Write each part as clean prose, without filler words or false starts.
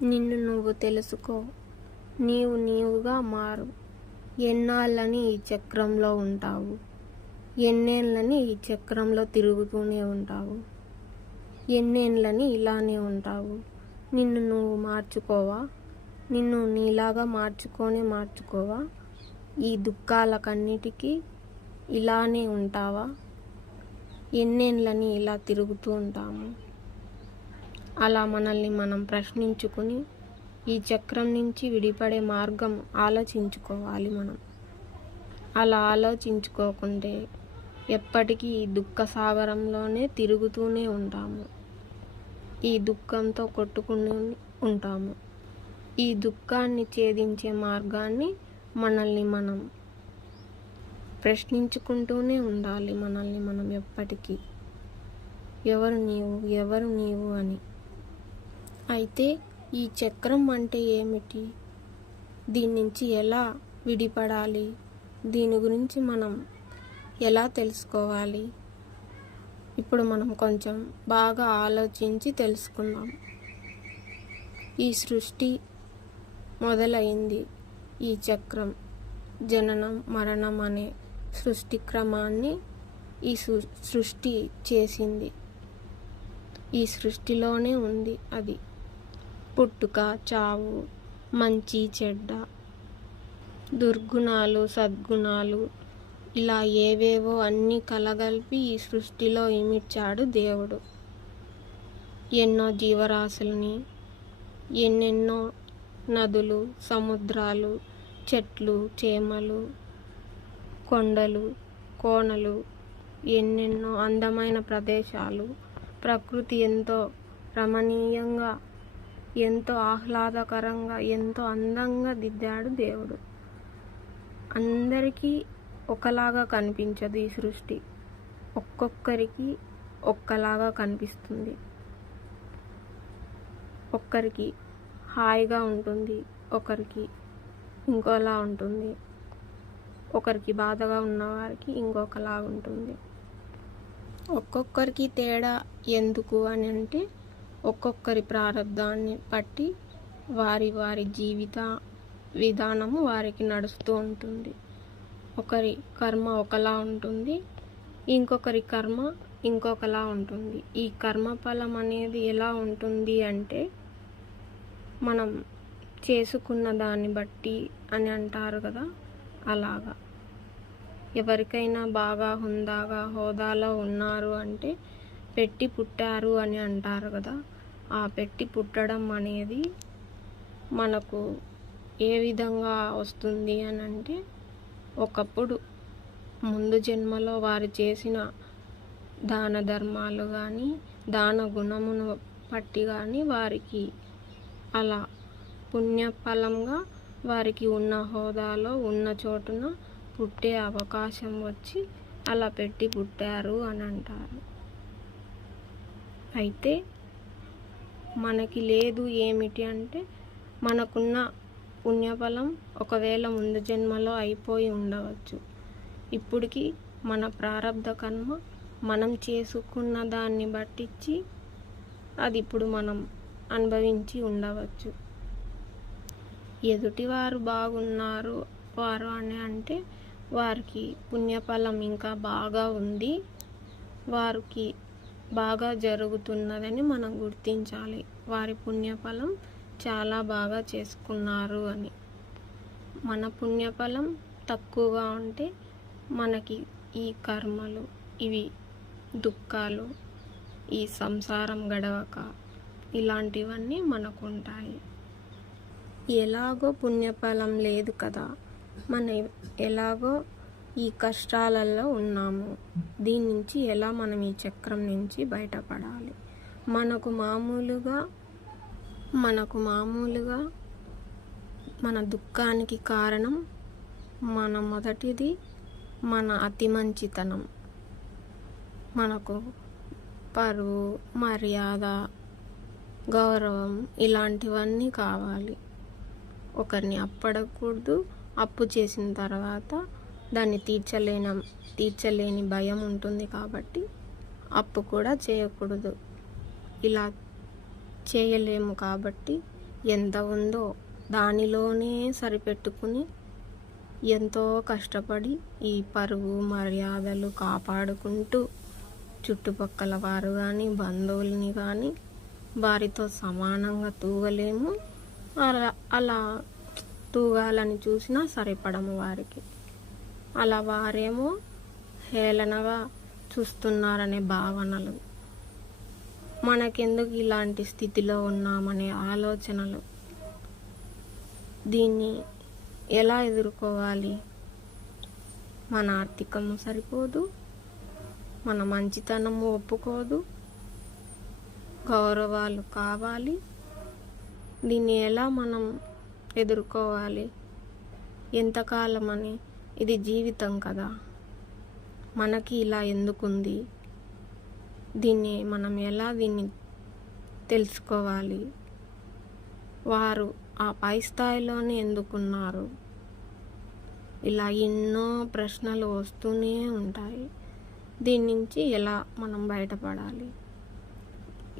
నిన్ను నువ్వు తెలుసుకో, నీవు నీవుగా మారు. ఎన్నాళ్ళని ఈ చక్రంలో ఉంటావు? ఎన్నేళ్ళని ఈ చక్రంలో తిరుగుతూనే ఉంటావు? ఎన్నేళ్ళని ఇలానే ఉంటావు? నిన్ను నువ్వు మార్చుకోవా? నిన్ను నీలాగా మార్చుకోవా? ఈ దుఃఖాలకన్నిటికీ ఇలానే ఉంటావా? ఎన్నేళ్ళని ఇలా తిరుగుతూ ఉంటాము? అలా మనల్ని మనం ప్రశ్నించుకుని ఈ చక్రం నుంచి విడిపడే మార్గం ఆలోచించుకోవాలి మనం. అలా ఆలోచించుకోకుంటే ఎప్పటికీ ఈ దుఃఖ సాగరంలోనే తిరుగుతూనే ఉంటాము. ఈ దుఃఖంతో కొట్టుకుని ఉంటాము. ఈ దుఃఖాన్ని ఛేదించే మార్గాన్ని మనల్ని మనం ప్రశ్నించుకుంటూనే ఉండాలి. మనల్ని మనం ఎప్పటికీ ఎవరు నీవు అని. అయితే ఈ చక్రం అంటే ఏమిటి? దీని నుంచి ఎలా విడిపడాలి? దీని గురించి మనం ఎలా తెలుసుకోవాలి? ఇప్పుడు మనం కొంచెం బాగా ఆలోచించి తెలుసుకుందాం. ఈ సృష్టి మొదలైంది. ఈ చక్రం జననం మరణం అనే సృష్టి క్రమాన్ని ఈ సృష్టి చేసింది. ఈ సృష్టిలోనే ఉంది అది. పుట్టుక, చావు, మంచి చెడ్డ, దుర్గుణాలు, సద్గుణాలు, ఇలా ఏవేవో అన్నీ కలగలిపి ఈ సృష్టిలో ఇమిడ్చాడు దేవుడు. ఎన్నో జీవరాశుల్ని, ఎన్నెన్నో నదులు, సముద్రాలు, చెట్లు, చేమలు, కొండలు, కోనలు, ఎన్నెన్నో అందమైన ప్రదేశాలు, ప్రకృతి ఎంతో రమణీయంగా, ఎంతో ఆహ్లాదకరంగా, ఎంతో అందంగా దిద్దాడు దేవుడు. అందరికీ ఒకలాగా కనిపించదు ఈ సృష్టి. ఒక్కొక్కరికి ఒక్కలాగా కనిపిస్తుంది. ఒక్కరికి హాయిగా ఉంటుంది, ఒకరికి ఇంకోలా ఉంటుంది, ఒకరికి బాధగా ఉన్నవారికి ఇంకొకలా ఉంటుంది. ఒక్కొక్కరికి తేడా ఎందుకు అని అంటే ఒక్కొక్కరి ప్రారంధాన్ని బట్టి వారి జీవిత విధానము వారికి నడుస్తూ ఉంటుంది. ఒకరి కర్మ ఒకలా ఉంటుంది, ఇంకొకరి కర్మ ఇంకొకలా ఉంటుంది. ఈ కర్మఫలం అనేది ఎలా ఉంటుంది అంటే మనం చేసుకున్న దాన్ని బట్టి అని అంటారు కదా, అలాగా. ఎవరికైనా బాగా హుందాగా హోదాలో ఉన్నారు అంటే పెట్టి పుట్టారు అని అంటారు కదా. ఆ పెట్టి పుట్టడం అనేది మనకు ఏ విధంగా వస్తుంది అని అంటే ఒకప్పుడు ముందు జన్మలో వారు చేసిన దాన ధర్మాలు కానీ దాన గుణమును బట్టి కానీ వారికి అలా పుణ్యఫలంగా వారికి ఉన్న హోదాలో ఉన్న చోటున పుట్టే అవకాశం వచ్చి అలా పెట్టి పుట్టారు అని అంటారు. అయితే మనకి లేదు ఏమిటి అంటే మనకున్న పుణ్యఫలం ఒకవేళ ముందు జన్మలో అయిపోయి ఉండవచ్చు. ఇప్పటికి మన ప్రారబ్ధ కర్మ మనం చేసుకున్న దాన్ని బట్టించి అది ఇప్పుడు మనం అనుభవించి ఉండవచ్చు. ఎదుటివారు బాగున్నారు వారు అని అంటే వారికి పుణ్యఫలం ఇంకా బాగా ఉంది, వారికి బాగా జరుగుతున్నదని మనం గుర్తించాలి. వారి పుణ్యఫలం చాలా బాగా చేసుకున్నారు అని. మన పుణ్యఫలం తక్కువగా ఉంటే మనకి ఈ కర్మలు, ఇవి దుఃఖాలు, ఈ సంసారం గడవక ఇలాంటివన్నీ మనకు ఉంటాయి. ఎలాగో పుణ్యఫలం లేదు కదా, మనం ఎలాగో ఈ కష్టాలలో ఉన్నాము. దీని నుంచి ఎలా మనం ఈ చక్రం నుంచి బయటపడాలి? మనకు మామూలుగా మన దుఃఖానికి కారణం మొదటిది మన అతి మంచితనం. మనకు పరువు, మర్యాద, గౌరవం ఇలాంటివన్నీ కావాలి. ఒకరిని అప్పడకూడదు. అప్పు చేసిన తర్వాత దాన్ని తీర్చలేని భయం ఉంటుంది కాబట్టి అప్పు కూడా చేయకూడదు. ఇలా చేయలేము కాబట్టి ఎంత ఉందో దానిలోనే సరిపెట్టుకుని ఎంతో కష్టపడి ఈ పరువు మర్యాదలు కాపాడుకుంటూ చుట్టుపక్కల వారు కానీ బంధువుల్ని కానీ వారితో సమానంగా తూగలేము. అలా తూగాలని చూసినా సరిపడము వారికి. అలా వారేమో హేళనగా చూస్తున్నారనే భావనలు, మనకెందుకు ఇలాంటి స్థితిలో ఉన్నామనే ఆలోచనలు. దీన్ని ఎలా ఎదుర్కోవాలి? మన ఆర్థికము సరిపోదు, మన మంచితనము ఒప్పుకోదు, గౌరవాలు కావాలి. దీన్ని ఎలా మనం ఎదుర్కోవాలి? ఎంతకాలం అని? ఇది జీవితం కదా, మనకి ఇలా ఎందుకుంది? మనం ఎలా తెలుసుకోవాలి? వారు ఆ పై స్థాయిలోనే ఎందుకున్నారు? ఇలా ఎన్నో ప్రశ్నలు వస్తూనే ఉంటాయి. దీని నుంచి ఎలా మనం బయటపడాలి?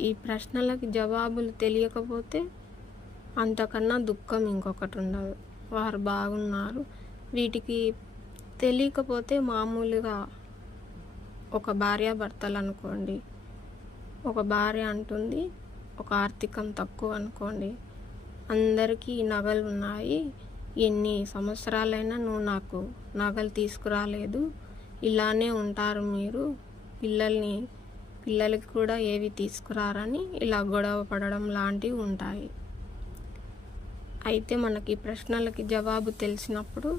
ఈ ప్రశ్నలకి జవాబులు తెలియకపోతే అంతకన్నా దుఃఖం ఇంకొకటి ఉండదు. వారు బాగున్నారు. వీటికి తెలియకపోతే మామూలుగా ఒక భార్యాభర్తలు అనుకోండి, ఒక భార్య అంటుంది, ఒక ఆర్థికం తక్కువ అనుకోండి, అందరికీ నగలు ఉన్నాయి, ఎన్ని సంవత్సరాలైనా నువ్వు నాకు నగలు తీసుకురాలేదు, ఇలానే ఉంటారు మీరు, పిల్లలకి కూడా ఏవి తీసుకురారని ఇలా గొడవ పడడం లాంటివి ఉంటాయి. అయితే మనకి ప్రశ్నలకి జవాబు తెలిసినప్పుడు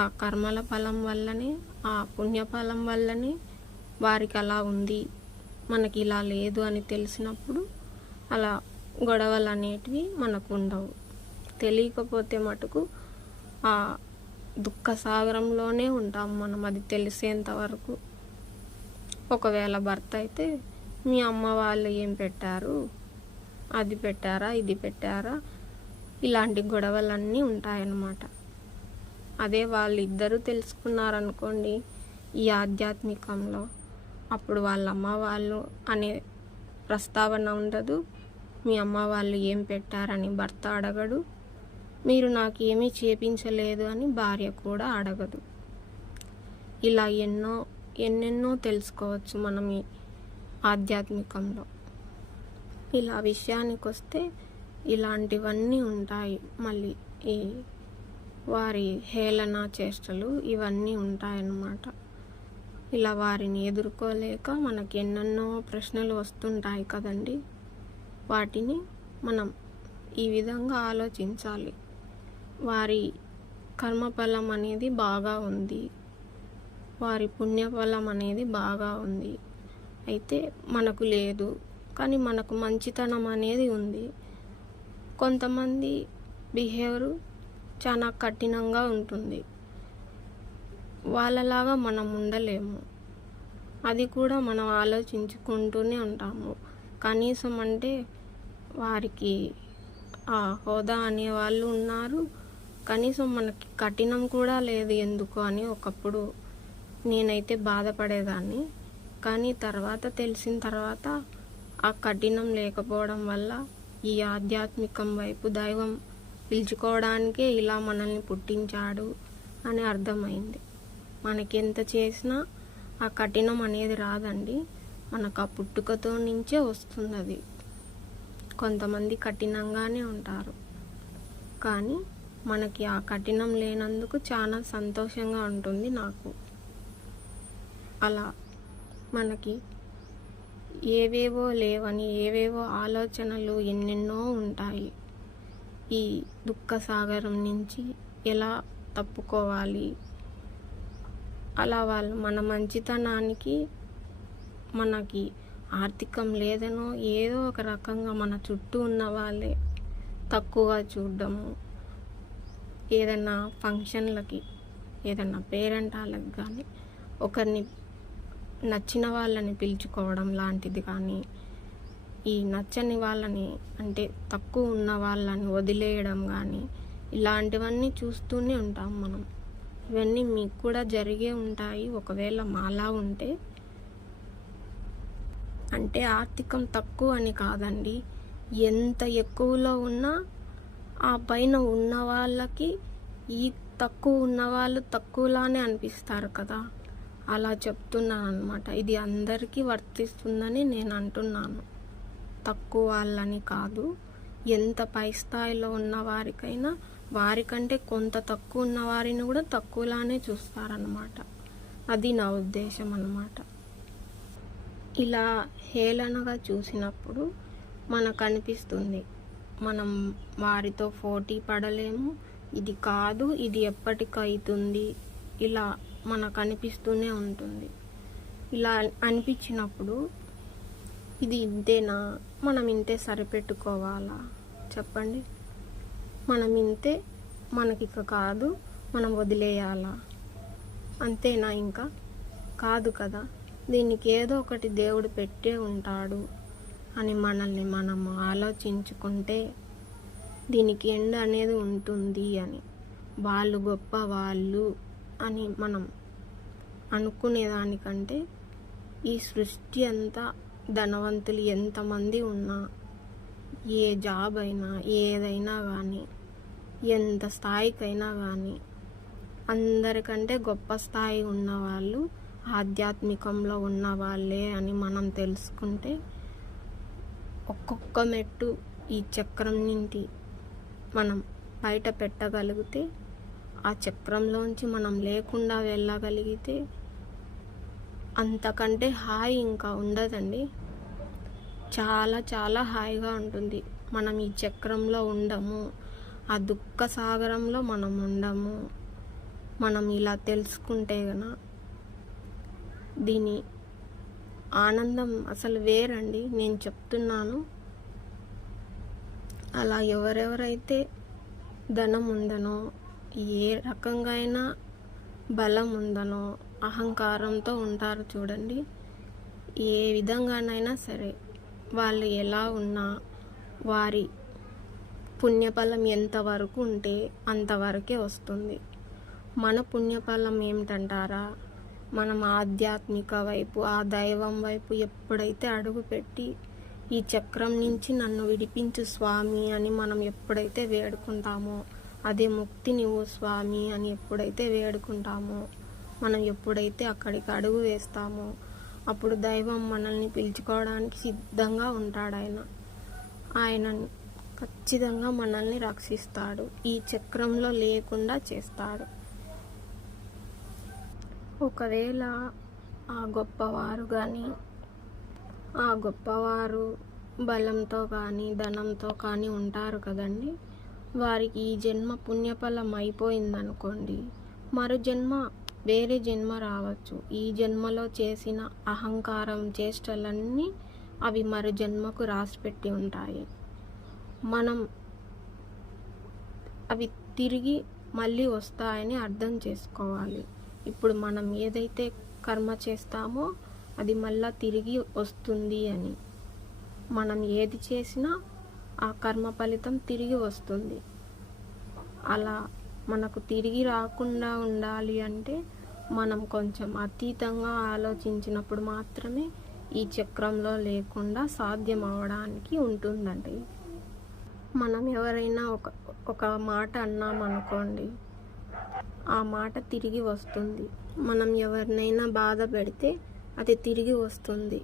ఆ కర్మల ఫలం వల్లనే, ఆ పుణ్యఫలం వల్లనే వారికి అలా ఉంది, మనకి ఇలా లేదు అని తెలిసినప్పుడు అలా గొడవలు అనేటివి మనకు ఉండవు. తెలియకపోతే మటుకు ఆ దుఃఖ సాగరంలోనే ఉంటాం మనం, అది తెలిసేంత వరకు. ఒకవేళ భర్త అయితే, మీ అమ్మ వాళ్ళు ఏం పెట్టారు, అది పెట్టారా, ఇది పెట్టారా, ఇలాంటి గొడవలన్నీ ఉంటాయన్నమాట. అదే వాళ్ళిద్దరూ తెలుసుకున్నారనుకోండి ఈ ఆధ్యాత్మికంలో, అప్పుడు వాళ్ళ అమ్మ వాళ్ళు అనే ప్రస్తావన ఉండదు. మీ అమ్మ వాళ్ళు ఏం పెట్టారని భర్త అడగడు, మీరు నాకు ఏమీ చేపించలేదు అని భార్య కూడా అడగదు. ఇలా ఎన్నెన్నో తెలుసుకోవచ్చు మనం ఈ ఆధ్యాత్మికంలో. ఇలా విషయానికి వస్తే ఇలాంటివన్నీ ఉంటాయి. మళ్ళీ ఈ వారి హేళన చేష్టలు ఇవన్నీ ఉంటాయన్నమాట. ఇలా వారిని ఎదుర్కోలేక మనకి ఎన్నెన్నో ప్రశ్నలు వస్తుంటాయి కదండి. వాటిని మనం ఈ విధంగా ఆలోచించాలి. వారి కర్మఫలం అనేది బాగా ఉంది, వారి పుణ్యఫలం అనేది బాగా ఉంది. అయితే మనకు లేదు, కానీ మనకు మంచితనం అనేది ఉంది. కొంతమంది బిహేవియర్ చాలా కఠినంగా ఉంటుంది, వాళ్ళలాగా మనం ఉండలేము. అది కూడా మనం ఆలోచించుకుంటూనే ఉంటాము. కనీసం అంటే వారికి ఆ హోదా అనే వాళ్ళు ఉన్నారు, కనీసం మనకి కఠినం కూడా లేదు ఎందుకు అని ఒకప్పుడు నేనైతే బాధపడేదాన్ని. కానీ తర్వాత తెలిసిన తర్వాత ఆ కఠినం లేకపోవడం వల్ల ఈ ఆధ్యాత్మికం వైపు దైవం పిలుచుకోవడానికే ఇలా మనల్ని పుట్టించాడు అని అర్థమైంది. మనకి ఎంత చేసినా ఆ కఠినం అనేది రాదండి, మనకు ఆ పుట్టుకతో నుంచే వస్తుంది. అది కొంతమంది కఠినంగానే ఉంటారు, కానీ మనకి ఆ కఠినం లేనందుకు చాలా సంతోషంగా ఉంటుంది నాకు. అలా మనకి ఏవేవో లేవని ఏవేవో ఆలోచనలు ఎన్నెన్నో ఉంటాయి. ఈ దుఃఖ సాగరం నుంచి ఎలా తప్పుకోవాలి, అలా వాళ్ళు మన మంచితనానికి, మనకి ఆర్థికం లేదనో ఏదో ఒక రకంగా మన చుట్టూ ఉన్న వాళ్ళే తక్కువగా చూడడము, ఏదైనా ఫంక్షన్లకి, ఏదైనా పేరెంటాలకు కానీ ఒకరిని నచ్చిన వాళ్ళని పిలుచుకోవడం లాంటిది కానీ, ఈ నచ్చని వాళ్ళని అంటే తక్కువ ఉన్న వాళ్ళని వదిలేయడం కానీ, ఇలాంటివన్నీ చూస్తూనే ఉంటాం మనం. ఇవన్నీ మీకు కూడా జరిగే ఉంటాయి ఒకవేళ మాలా ఉంటే. అంటే ఆర్థికం తక్కువ అని కాదండి, ఎంత ఎక్కువలో ఉన్నా ఆ పైన ఉన్న వాళ్ళకి ఈ తక్కువ ఉన్నవాళ్ళు తక్కువలానే అనిపిస్తారు కదా, అలా చెప్తున్నాను అనమాట. ఇది అందరికీ వర్తిస్తుందని నేను అంటున్నాను, తక్కువ వాళ్ళని కాదు. ఎంత పై స్థాయిలో ఉన్న వారికైనా వారికంటే కొంత తక్కువ ఉన్న వారిని కూడా తక్కువలానే చూస్తారనమాట. అది నా ఉద్దేశం అన్నమాట. ఇలా హేళనగా చూసినప్పుడు మనకు అనిపిస్తుంది మనం వారితో పోటీ పడలేము, ఇది కాదు, ఇది ఎప్పటికవుతుంది, ఇలా మనకు అనిపిస్తూనే ఉంటుంది. ఇలా అనిపించినప్పుడు ఇది ఇంతేనా, మనం ఇంతే సరిపెట్టుకోవాలా చెప్పండి? మనం ఇంతే, మనకిక కాదు, మనం వదిలేయాలా? అంతేనా? ఇంకా కాదు కదా. దీనికి ఏదో ఒకటి దేవుడు పెట్టే ఉంటాడు అని మనల్ని మనం ఆలోచించుకుంటే దీనికి ఎండ్ అనేది ఉంటుంది అని, వాళ్ళు గొప్ప వాళ్ళు అని మనం అనుకునేదానికంటే ఈ సృష్టి అంతా ధనవంతులు ఎంతమంది ఉన్నా, ఏ జాబ్ అయినా ఏదైనా కానీ, ఎంత స్థాయికైనా కానీ, అందరికంటే గొప్ప స్థాయి ఉన్నవాళ్ళు ఆధ్యాత్మికంలో ఉన్న వాళ్ళే అని మనం తెలుసుకుంటే ఒక్కొక్క మెట్టు ఈ చక్రం నుండి మనం బయట పెట్టగలిగితే, ఆ చక్రంలోంచి మనం లేకుండా వెళ్ళగలిగితే అంతకంటే హాయి ఇంకా ఉండదండి. చాలా చాలా హాయిగా ఉంటుంది. మనం ఈ చక్రంలో ఉండము, ఆ దుఃఖ సాగరంలో మనం ఉండము. మనం ఇలా తెలుసుకుంటే గన దీని ఆనందం అసలు వేరండి, నేను చెప్తున్నాను. అలా ఎవరెవరైతే ధనం ఉందనో, ఏ రకంగా అయినా బలం ఉందనో, అహంకారంతో ఉంటారు చూడండి, ఏ విధంగానైనా సరే వాళ్ళు ఎలా ఉన్నా వారి పుణ్యఫలం ఎంతవరకు ఉంటే అంతవరకే వస్తుంది. మన పుణ్యఫలం ఏమిటంటారా? మనం ఆధ్యాత్మిక వైపు, ఆ దైవం వైపు ఎప్పుడైతే అడుగుపెట్టి ఈ చక్రం నుంచి నన్ను విడిపించు స్వామి అని మనం ఎప్పుడైతే వేడుకుంటామో, అదే ముక్తినివ్వు స్వామి అని ఎప్పుడైతే వేడుకుంటామో, మనం ఎప్పుడైతే అక్కడికి అడుగు వేస్తామో అప్పుడు దైవం మనల్ని పిలుచుకోవడానికి సిద్ధంగా ఉంటాడు. ఆయన ఖచ్చితంగా మనల్ని రక్షిస్తాడు, ఈ చక్రంలో లేకుండా చేస్తాడు. ఒకవేళ ఆ గొప్పవారు కానీ, ఆ గొప్పవారు బలంతో కానీ ధనంతో కానీ ఉంటారు కదండి, వారికి ఈ జన్మ పుణ్యఫలం అయిపోయిందనుకోండి, మరు జన్మ వేరే జన్మ రావచ్చు. ఈ జన్మలో చేసిన అహంకారం చేష్టలన్నీ అవి మరు జన్మకు రాసిపెట్టి ఉంటాయి. మనం అవి తిరిగి మళ్ళీ వస్తాయని అర్థం చేసుకోవాలి. ఇప్పుడు మనం ఏదైతే కర్మ చేస్తామో అది మళ్ళా తిరిగి వస్తుంది అని. మనం ఏది చేసినా ఆ కర్మ ఫలితం తిరిగి వస్తుంది. అలా మనకు తిరిగి రాకుండా ఉండాలి అంటే మనం కొంచెం అతీతంగా ఆలోచించినప్పుడు మాత్రమే ఈ చక్రంలో లేకుండా సాధ్యం అవడానికి ఉంటుందండి. మనం ఎవరైనా ఒక మాట అన్నామనుకోండి, ఆ మాట తిరిగి వస్తుంది. మనం ఎవరినైనా బాధ పెడితే అది తిరిగి వస్తుంది.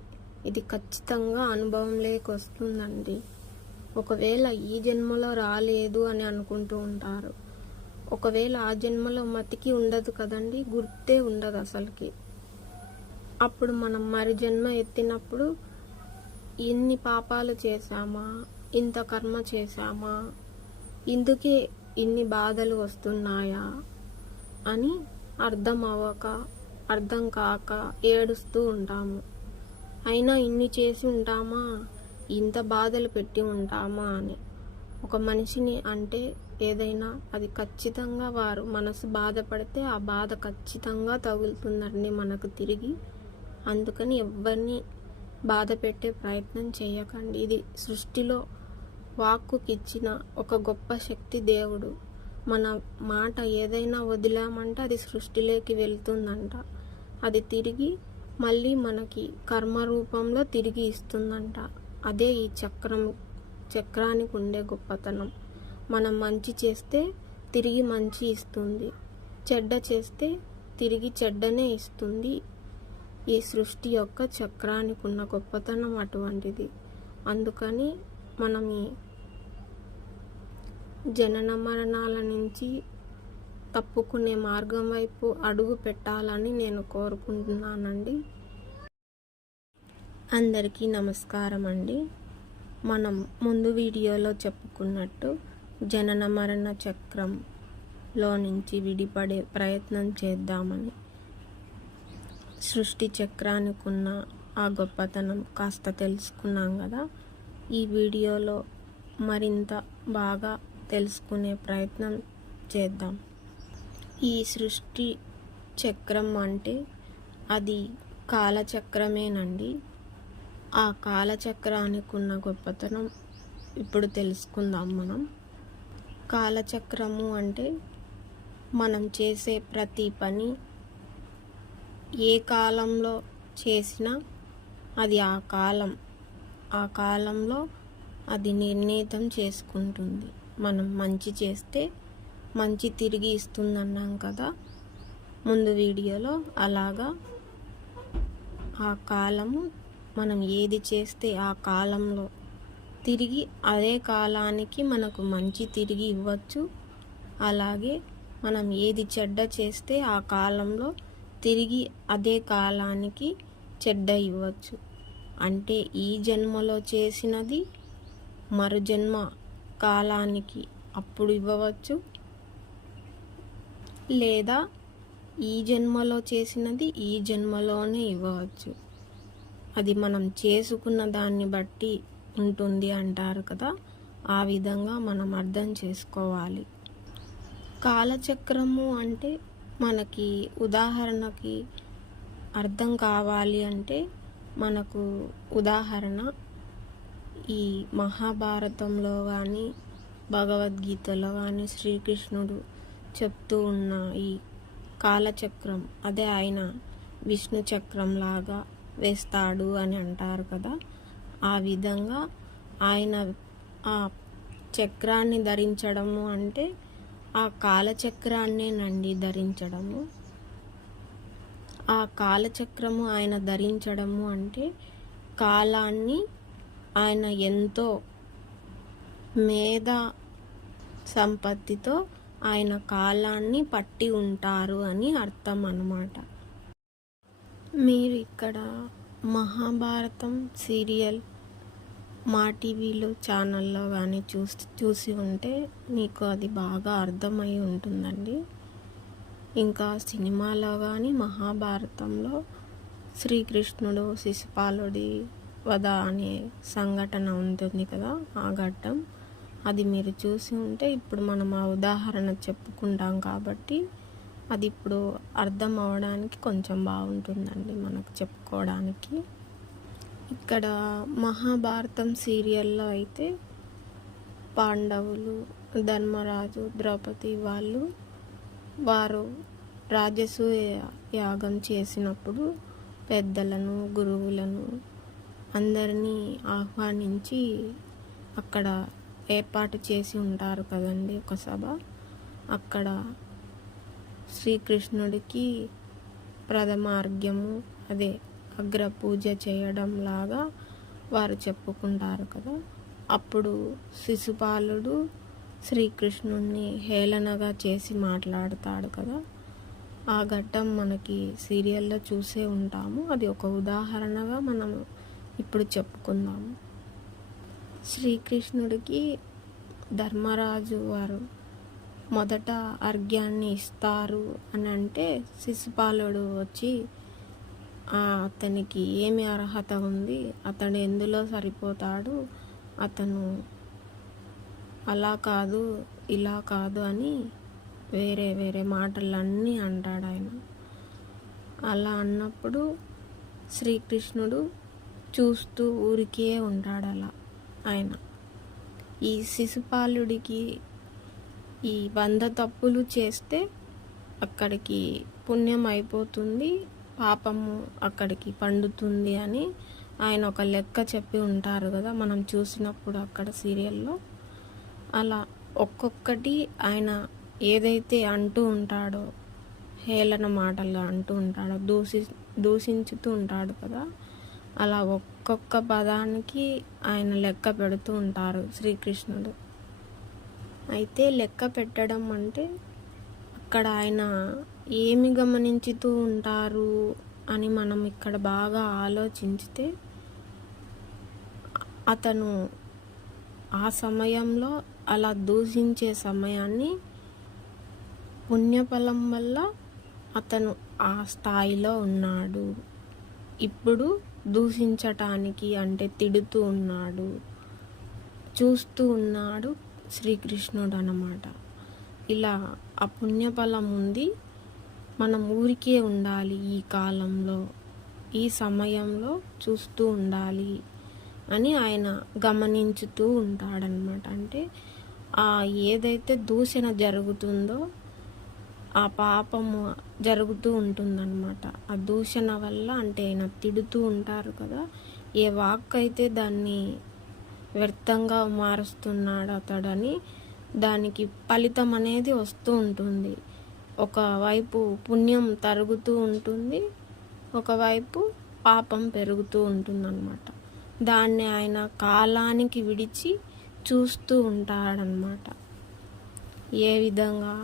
ఇది ఖచ్చితంగా అనుభవం వస్తుందండి. ఒకవేళ ఈ జన్మలో రాలేదు అని అనుకుంటూ ఉంటారు. ఒకవేళ ఆ జన్మలో మతికి ఉండదు కదండి, గుర్తే ఉండదు అసలుకి. అప్పుడు మనం మరి జన్మ ఎత్తినప్పుడు ఎన్ని పాపాలు చేశామా, ఇంత కర్మ చేశామా, ఇందుకే ఇన్ని బాధలు వస్తున్నాయా అని అర్థం కాక ఏడుస్తూ ఉంటాము. అయినా ఇన్ని చేసి ఉంటామా, ఇంత బాధలు పెట్టి ఉంటామా అని. ఒక మనిషిని అంటే ఏదైనా అది ఖచ్చితంగా వారు మనసు బాధపడితే ఆ బాధ ఖచ్చితంగా తగులుతుందండి మనకు తిరిగి. అందుకని ఎవరిని బాధ పెట్టే ప్రయత్నం చేయకండి. ఇది సృష్టిలో వాక్కుకిచ్చిన ఒక గొప్ప శక్తి దేవుడు. మన మాట ఏదైనా వదిలామంటే అది సృష్టిలోకి వెళ్తుందంట. అది తిరిగి మళ్ళీ మనకి కర్మ రూపంలో తిరిగి ఇస్తుందంట. అదే ఈ చక్రం చక్రానికి ఉండే గొప్పతనం. మనం మంచి చేస్తే తిరిగి మంచి ఇస్తుంది, చెడ్డ చేస్తే తిరిగి చెడ్డనే ఇస్తుంది. ఈ సృష్టి యొక్క చక్రానికి ఉన్న గొప్పతనం అటువంటిది. అందుకని మనం ఈ జనన మరణాల నుంచి తప్పుకునే మార్గం వైపు అడుగు పెట్టాలని నేను కోరుకుంటున్నానండి. అందరికీ నమస్కారం అండి. మనం ముందు వీడియోలో చెప్పుకున్నట్టు జనన మరణ చక్రంలో నుంచి విడిపడే ప్రయత్నం చేద్దామని, సృష్టి చక్రానికి ఉన్న ఆ గొప్పతనం కాస్త తెలుసుకున్నాం కదా. ఈ వీడియోలో మరింత బాగా తెలుసుకునే ప్రయత్నం చేద్దాం. ఈ సృష్టి చక్రం అంటే అది కాలచక్రమేనండి. ఆ కాలచక్రానికి ఉన్న గొప్పతనం ఇప్పుడు తెలుసుకుందాం మనం. కాలచక్రము అంటే మనం చేసే ప్రతి పని ఏ కాలంలో చేసినా అది ఆ కాలంలో అది నిర్ణీతం చేసుకుంటుంది. మనం మంచి చేస్తే మంచి తిరిగి ఇస్తుందన్నాం కదా ముందు వీడియోలో. అలాగా ఆ కాలము మనం ఏది చేస్తే ఆ కాలంలో తిరిగి అదే కాలానికి మనకు మంచి తిరిగి ఇవ్వచ్చు. అలాగే మనం ఏది చెడ్డ చేస్తే ఆ కాలంలో తిరిగి అదే కాలానికి చెడ్డ ఇవ్వచ్చు. అంటే ఈ జన్మలో చేసినది మరు జన్మ కాలానికి అప్పుడు ఇవ్వవచ్చు, లేదా ఈ జన్మలో చేసినది ఈ జన్మలోనే ఇవ్వవచ్చు. అది మనం చేసుకున్న దాన్ని బట్టి ఉంటుంది అంటారు కదా, ఆ విధంగా మనం అర్థం చేసుకోవాలి. కాలచక్రము అంటే మనకి ఉదాహరణకి అర్థం కావాలి అంటే మనకు ఉదాహరణ ఈ మహాభారతంలో కానీ భగవద్గీతలో కానీ శ్రీకృష్ణుడు చెప్తూ ఉన్న ఈ కాలచక్రం, అదే ఆయన విష్ణు చక్రం లాగా వేస్తాడు అని అంటారు కదా. ఆ విధంగా ఆయన ఆ చక్రాన్ని ధరించడము అంటే ఆ కాలచక్రాన్నేనండి ధరించడము. ఆ కాలచక్రము ఆయన ధరించడము అంటే కాలాన్ని ఆయన ఎంతో మేధా సంపత్తితో ఆయన కాలాన్ని పట్టి ఉంటారు అని అర్థం అన్నమాట. మీరు ఇక్కడ మహాభారతం సీరియల్ మా టీవీలో ఛానల్లో కానీ చూసి ఉంటే మీకు అది బాగా అర్థమై ఉంటుందండి. ఇంకా సినిమాలో కానీ మహాభారతంలో శ్రీకృష్ణుడు శిశుపాలుడి వధ అనే సంఘటన ఉంటుంది కదా, ఆ ఘట్టం అది మీరు చూసి ఉంటే ఇప్పుడు మనం ఆ ఉదాహరణ చెప్పుకుంటాం కాబట్టి అది ఇప్పుడు అర్థం అవ్వడానికి కొంచెం బాగుంటుందండి మనకు చెప్పుకోవడానికి. ఇక్కడ మహాభారతం సీరియల్లో అయితే పాండవులు, ధర్మరాజు, ద్రౌపది వారు రాజసూయ యాగం చేసినప్పుడు పెద్దలను, గురువులను అందరినీ ఆహ్వానించి అక్కడ ఏర్పాటు చేసి ఉంటారు కదండి ఒక సభ. అక్కడ శ్రీకృష్ణుడికి ప్రథమార్ఘ్యము, అదే అగ్ర పూజ చేయడం లాగా వారు చెప్పుకుంటారు కదా. అప్పుడు శిశుపాలుడు శ్రీకృష్ణుడిని హేళనగా చేసి మాట్లాడతాడు కదా. ఆ ఘట్టం మనకి సీరియల్లో చూసే ఉంటాము. అది ఒక ఉదాహరణగా మనం ఇప్పుడు చెప్పుకుందాము. శ్రీకృష్ణుడికి ధర్మరాజు వారు మొదట అర్ఘ్యాన్ని ఇస్తారు అని అంటే శిశుపాలుడు వచ్చి అతనికి ఏమి అర్హత ఉంది, అతడు ఎందులో సరిపోతాడు, అతను అలా కాదు ఇలా కాదు అని వేరే వేరే మాటలన్నీ అంటాడు ఆయన. అలా అన్నప్పుడు శ్రీకృష్ణుడు చూస్తూ ఊరికే ఉంటాడు. అలా ఆయన ఈ శిశుపాలుడికి ఈ 100 తప్పులు చేస్తే అక్కడికి పుణ్యం అయిపోతుంది, పాపము అక్కడికి పండుతుంది అని ఆయన ఒక లెక్క చెప్పి ఉంటారు కదా మనం చూసినప్పుడు అక్కడ సీరియల్లో. అలా ఒక్కొక్కటి ఆయన ఏదైతే అంటూ ఉంటాడో, హేళన మాటలుగా అంటూ ఉంటాడో, దూషించుతూ ఉంటాడు కదా, అలా ఒక్కొక్క పదానికి ఆయన లెక్క పెడుతూ ఉంటారు శ్రీకృష్ణుడు. అయితే లెక్క పెట్టడం అంటే అక్కడ ఆయన ఏమి గమనించుతూ ఉంటారు అని మనం ఇక్కడ బాగా ఆలోచించితే, అతను ఆ సమయంలో అలా దూషించే సమయాన్ని పుణ్యఫలం వల్ల అతను ఆ స్థాయిలో ఉన్నాడు. ఇప్పుడు దూషించటానికి అంటే తిడుతూ ఉన్నాడు, చూస్తూ ఉన్నాడు శ్రీకృష్ణుడు అన్నమాట. ఇలా ఆ పుణ్యఫలం ఉంది, మనం ఊరికే ఉండాలి, ఈ కాలంలో ఈ సమయంలో చూస్తూ ఉండాలి అని ఆయన గమనించుతూ ఉంటాడనమాట. అంటే ఏదైతే దూషణ జరుగుతుందో ఆ పాపము జరుగుతూ ఉంటుందన్నమాట. ఆ దూషణ వల్ల అంటే ఆయన తిడుతూ ఉంటారు కదా, ఏ వాక్ అయితే దాన్ని వ్యర్థంగా మారుస్తున్నాడు అతడని దానికి ఫలితం అనేది వస్తూ ఉంటుంది. ఒకవైపు పుణ్యం తరుగుతూ ఉంటుంది, ఒకవైపు పాపం పెరుగుతూ ఉంటుందన్నమాట. దాన్ని ఆయన కాలానికి విడిచి చూస్తూ ఉంటాడనమాట. ఏ విధంగా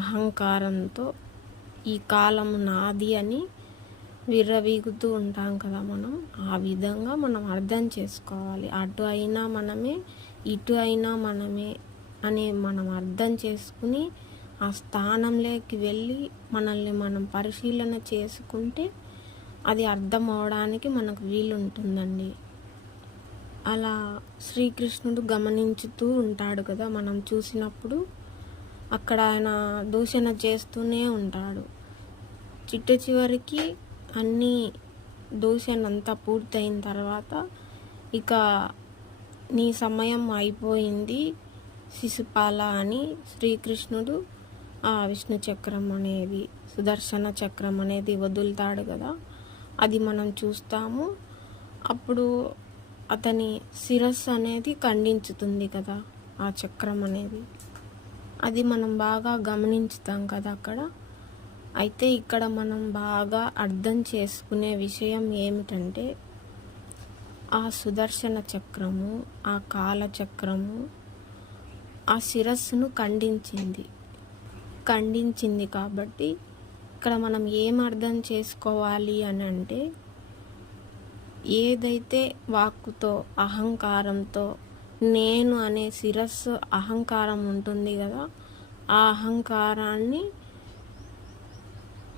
అహంకారంతో ఈ కాలము నాది అని విర్రవీగుతూ ఉంటాం కదా మనం, ఆ విధంగా మనం అర్థం చేసుకోవాలి. అటు అయినా మనమే, ఇటు అయినా మనమే అని మనం అర్థం చేసుకుని ఆ స్థానంలోకి వెళ్ళి మనల్ని మనం పరిశీలన చేసుకుంటే అది అర్థం అవడానికి మనకు వీలుంటుందండి. అలా శ్రీకృష్ణుడు గమనించుతూ ఉంటాడు కదా మనం చూసినప్పుడు. అక్కడ ఆయన దూషణ చేస్తూనే ఉంటాడు. చివరికి అన్నీ దూషణ అంతా పూర్తయిన తర్వాత ఇక నీ సమయం అయిపోయింది శిశుపాల అని శ్రీకృష్ణుడు ఆ విష్ణు చక్రం అనేది, సుదర్శన చక్రం అనేది వదులుతాడు కదా, అది మనం చూస్తాము. అప్పుడు అతని శిరస్సు అనేది ఖండించుతుంది కదా ఆ చక్రం అనేది, అది మనం బాగా గమనించుతాం కదా అక్కడ. అయితే ఇక్కడ మనం బాగా అర్థం చేసుకునే విషయం ఏమిటంటే, ఆ సుదర్శన చక్రము, ఆ కాలచక్రము ఆ శిరస్సును ఖండించింది కాబట్టి ఇక్కడ మనం ఏం అర్థం చేసుకోవాలి అని అంటే, ఏదైతే వాక్కుతో అహంకారంతో నేను అనే శిరస్సు అహంకారం ఉంటుంది కదా, ఆ అహంకారాన్ని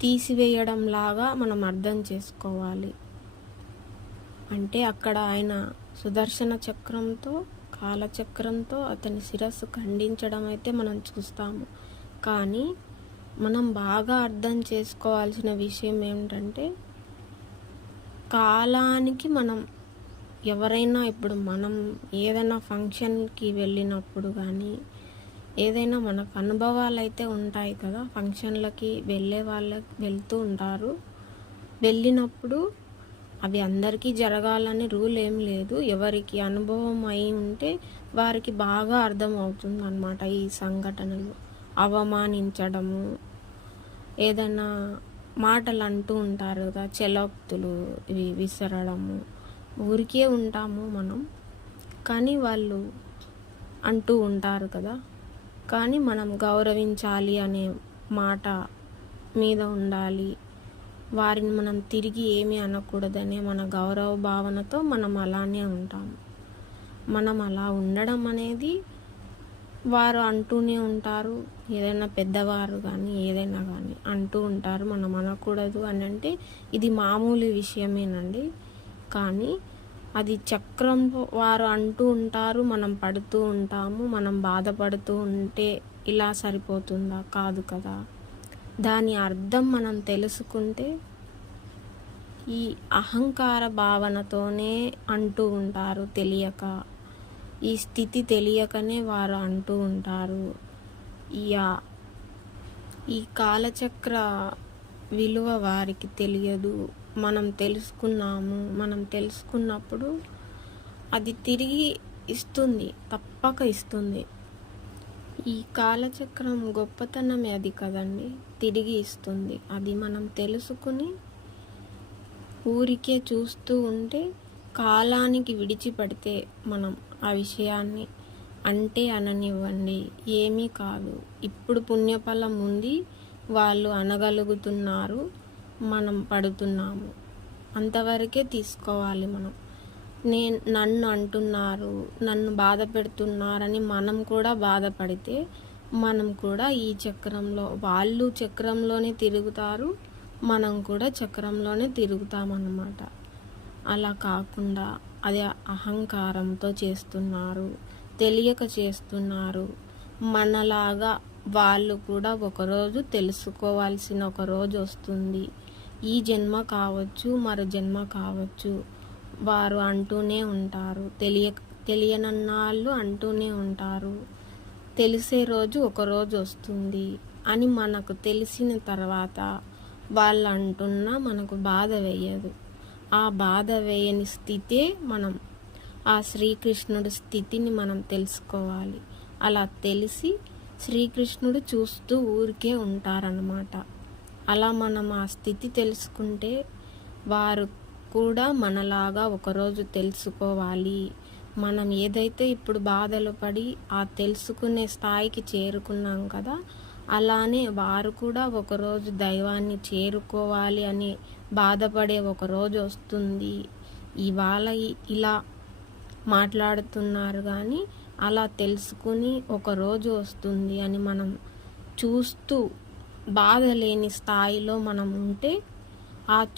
తీసివేయడం లాగా మనం అర్థం చేసుకోవాలి. అంటే అక్కడ ఆయన సుదర్శన చక్రంతో కాలచక్రంతో అతని శిరస్సు ఖండించడం అయితే మనం చూస్తాము. కానీ మనం బాగా అర్థం చేసుకోవాల్సిన విషయం ఏమిటంటే, కాలానికి మనం ఎవరైనా ఇప్పుడు మనం ఏదైనా ఫంక్షన్కి వెళ్ళినప్పుడు కానీ ఏదైనా మనకు అనుభవాలు అయితే ఉంటాయి కదా, ఫంక్షన్లకి వెళ్ళే వాళ్ళకి వెళ్తూ ఉంటారు. వెళ్ళినప్పుడు అవి అందరికీ జరగాలని రూల్ ఏం లేదు, ఎవరికి అనుభవం అయి ఉంటే వారికి బాగా అర్థం అవుతుంది అన్నమాట. ఈ సంఘటనలు అవమానించడము, ఏదైనా మాటలు అంటూ ఉంటారు కదా, చెలోక్తులు ఇవి విసరడము, ఊరికే ఉంటాము మనం, కానీ వాళ్ళు అంటూ ఉంటారు కదా, కానీ మనం గౌరవించాలి అనే మాట మీద ఉండాలి, వారిని మనం తిరిగి ఏమీ అనకూడదనే మన గౌరవ భావనతో మనం అలానే ఉంటాము. మనం అలా ఉండడం అనేది వారు అంటూనే ఉంటారు, ఏదైనా పెద్దవారు కానీ ఏదైనా కానీ అంటూ ఉంటారు, మనం అనకూడదు అని అంటే ఇది మామూలు విషయమేనండి. కానీ అది చక్రంలో వారు అంటూ ఉంటారు, మనం పడుతూ ఉంటాము, మనం బాధపడుతూ ఉంటే ఇలా సరిపోతుందా? కాదు కదా. దాని అర్థం మనం తెలుసుకుంటే ఈ అహంకార భావనతోనే అంటూ ఉంటారు తెలియక, ఈ స్థితి తెలియకనే వారు అంటూ ఉంటారు. ఈ కాలచక్ర విలువ వారికి తెలియదు, మనం తెలుసుకున్నప్పుడు అది తిరిగి ఇస్తుంది, తప్పక ఇస్తుంది. ఈ కాలచక్రం గొప్పతనమే అది కదండి, తిరిగి ఇస్తుంది. అది మనం తెలుసుకుని ఊరికే చూస్తూ ఉంటే కాలానికి విడిచిపడితే మనం ఆ విషయాన్ని అంటే అననివ్వండి, ఏమీ కాదు. ఇప్పుడు పుణ్యఫలం ఉంది, వాళ్ళు అనగలుగుతున్నారు, మనం పడుతున్నాము, అంతవరకే తీసుకోవాలి మనం. నన్ను అంటున్నారు, నన్ను బాధ పెడుతున్నారని మనం కూడా బాధపడితే మనం కూడా ఈ చక్రంలో, వాళ్ళు చక్రంలోనే తిరుగుతారు, మనం కూడా చక్రంలోనే తిరుగుతామన్నమాట. అలా కాకుండా అది అహంకారంతో చేస్తున్నారు, తెలియక చేస్తున్నారు. మనలాగా వాళ్ళు కూడా ఒకరోజు తెలుసుకోవాల్సిన ఒక రోజు వస్తుంది. ఈ జన్మ కావచ్చు, మరో జన్మ కావచ్చు, వారు అంటూనే ఉంటారు, తెలియనన్నాళ్ళు అంటూనే ఉంటారు. తెలిసే రోజు ఒకరోజు వస్తుంది అని మనకు తెలిసిన తర్వాత వాళ్ళు అంటున్నా మనకు బాధ వేయదు. ఆ బాధ వేయని స్థితే మనం, ఆ శ్రీకృష్ణుడి స్థితిని మనం తెలుసుకోవాలి. అలా తెలిసి శ్రీకృష్ణుడు చూస్తూ ఊరికే ఉంటారన్నమాట. అలా మనం ఆ స్థితి తెలుసుకుంటే వారు కూడా మనలాగా ఒకరోజు తెలుసుకోవాలి. మనం ఏదైతే ఇప్పుడు బాధలు పడి ఆ తెలుసుకునే స్థాయికి చేరుకున్నాం కదా, అలానే వారు కూడా ఒకరోజు దైవాన్ని చేరుకోవాలి అని బాధపడే ఒకరోజు వస్తుంది. ఇవాళ ఇలా మాట్లాడుతున్నారు కానీ అలా తెలుసుకుని ఒకరోజు వస్తుంది అని మనం చూస్తూ బాధ లేని స్థాయిలో మనం ఉంటే,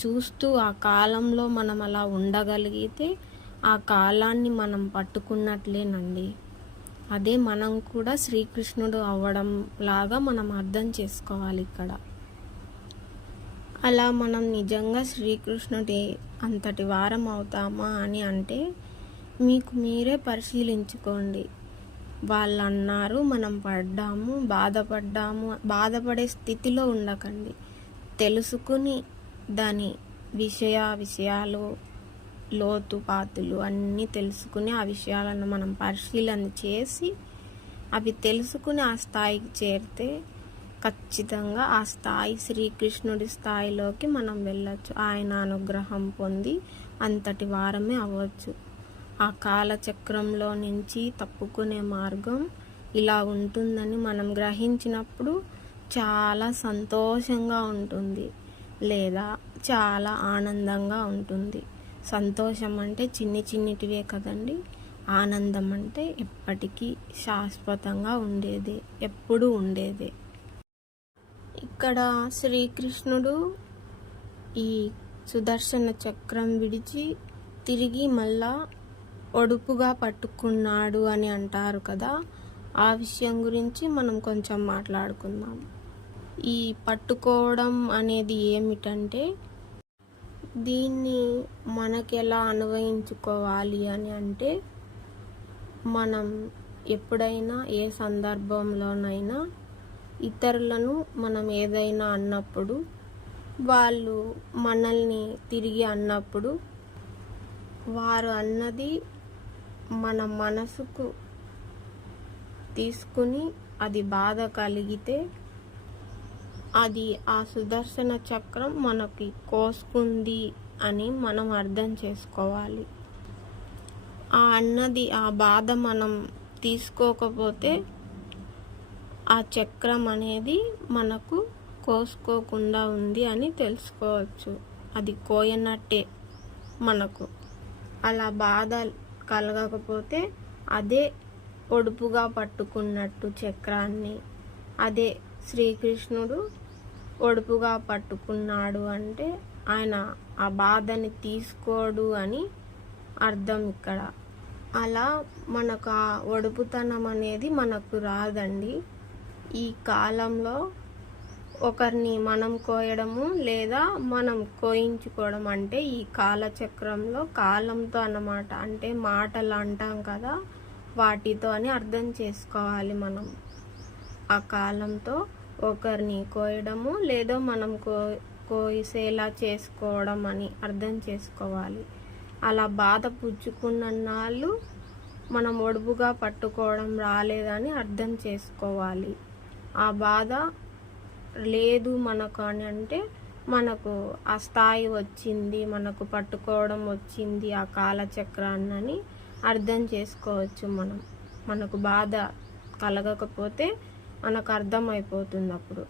చూస్తూ ఆ కాలంలో మనం అలా ఉండగలిగితే ఆ కాలాన్ని మనం పట్టుకున్నట్లేనండి. అదే మనం కూడా శ్రీకృష్ణుడు అవ్వడం లాగా మనం అర్థం చేసుకోవాలి ఇక్కడ. అలా మనం నిజంగా శ్రీకృష్ణుడి అంతటి వారం అవుతామా అని అంటే మీకు మీరే పరిశీలించుకోండి. వాళ్ళు అన్నారు, మనం పడ్డాము, బాధపడే స్థితిలో ఉండకండి. తెలుసుకుని దాని విషయాలు, లోతుపాతులు అన్నీ తెలుసుకుని ఆ విషయాలను మనం పరిశీలన చేసి అవి తెలుసుకుని ఆ స్థాయికి చేరితే ఖచ్చితంగా ఆ స్థాయి శ్రీకృష్ణుడి స్థాయిలోకి మనం వెళ్ళచ్చు. ఆయన అనుగ్రహం పొంది అంతటి వారమే అవ్వచ్చు. ఆ కాలచక్రంలో నుంచి తప్పుకునే మార్గం ఇలా ఉంటుందని మనం గ్రహించినప్పుడు చాలా సంతోషంగా ఉంటుంది, లేదా చాలా ఆనందంగా ఉంటుంది. సంతోషం అంటే చిన్నిటివే కదండి, ఆనందం అంటే ఎప్పటికీ శాశ్వతంగా ఉండేదే, ఎప్పుడూ ఉండేదే. ఇక్కడ శ్రీకృష్ణుడు ఈ సుదర్శన చక్రం విడిచి తిరిగి మళ్ళా ఒడుపుగా పట్టుకున్నాడు అని అంటారు కదా, ఆ విషయం గురించి మనం కొంచెం మాట్లాడుకుందాం. ఈ పట్టుకోవడం అనేది ఏమిటంటే, దీన్ని మనకి ఎలా అన్వయించుకోవాలి అని అంటే, మనం ఎప్పుడైనా ఏ సందర్భంలోనైనా ఇతరులను మనం ఏదైనా అన్నప్పుడు, వాళ్ళు మనల్ని తిరిగి అన్నప్పుడు, వారు అన్నది మన మనసుకు తీసుకుని అది బాధ కలిగితే అది ఆ సుదర్శన చక్రం మనకి కోసుకుంది అని మనం అర్థం చేసుకోవాలి. ఆ బాధ మనం తీసుకోకపోతే ఆ చక్రం అనేది మనకు కోసుకోకుండా ఉంది అని తెలుసుకోవచ్చు. అది కోయనట్టే మనకు. అలా బాధ కలగకపోతే అదే ఒడుపుగా పట్టుకున్నట్టు చక్రాన్ని, అదే శ్రీకృష్ణుడు ఒడుపుగా పట్టుకున్నాడు అంటే ఆయన ఆ బాధని తీసుకోడు అని అర్థం ఇక్కడ. అలా మనకు ఆ ఒడుపుతనం అనేది మనకు రాదండి. ఈ కాలంలో ఒకరిని మనం కోయడము లేదా మనం కోయించుకోవడం అంటే ఈ కాలచక్రంలో కాలంతో అన్నమాట. అంటే మాటలు అంటాం కదా, వాటితో అని అర్థం చేసుకోవాలి మనం. ఆ కాలంతో ఒకరిని కోయడము లేదా మనం కోసేలా చేసుకోవడం అని అర్థం చేసుకోవాలి. అలా బాధ పుచ్చుకున్న నాళ్ళు మనం ఒడుపుగా పట్టుకోవడం రాలేదని అర్థం చేసుకోవాలి. ఆ బాధ లేదు మనకు అని అంటే మనకు ఆ స్థాయి వచ్చింది, మనకు పట్టుకోవడం వచ్చింది ఆ కాలచక్రాన్ని అర్థం చేసుకోవచ్చు. మనకు బాధ కలగకపోతే మనకు అర్థమైపోతుంది. అప్పుడు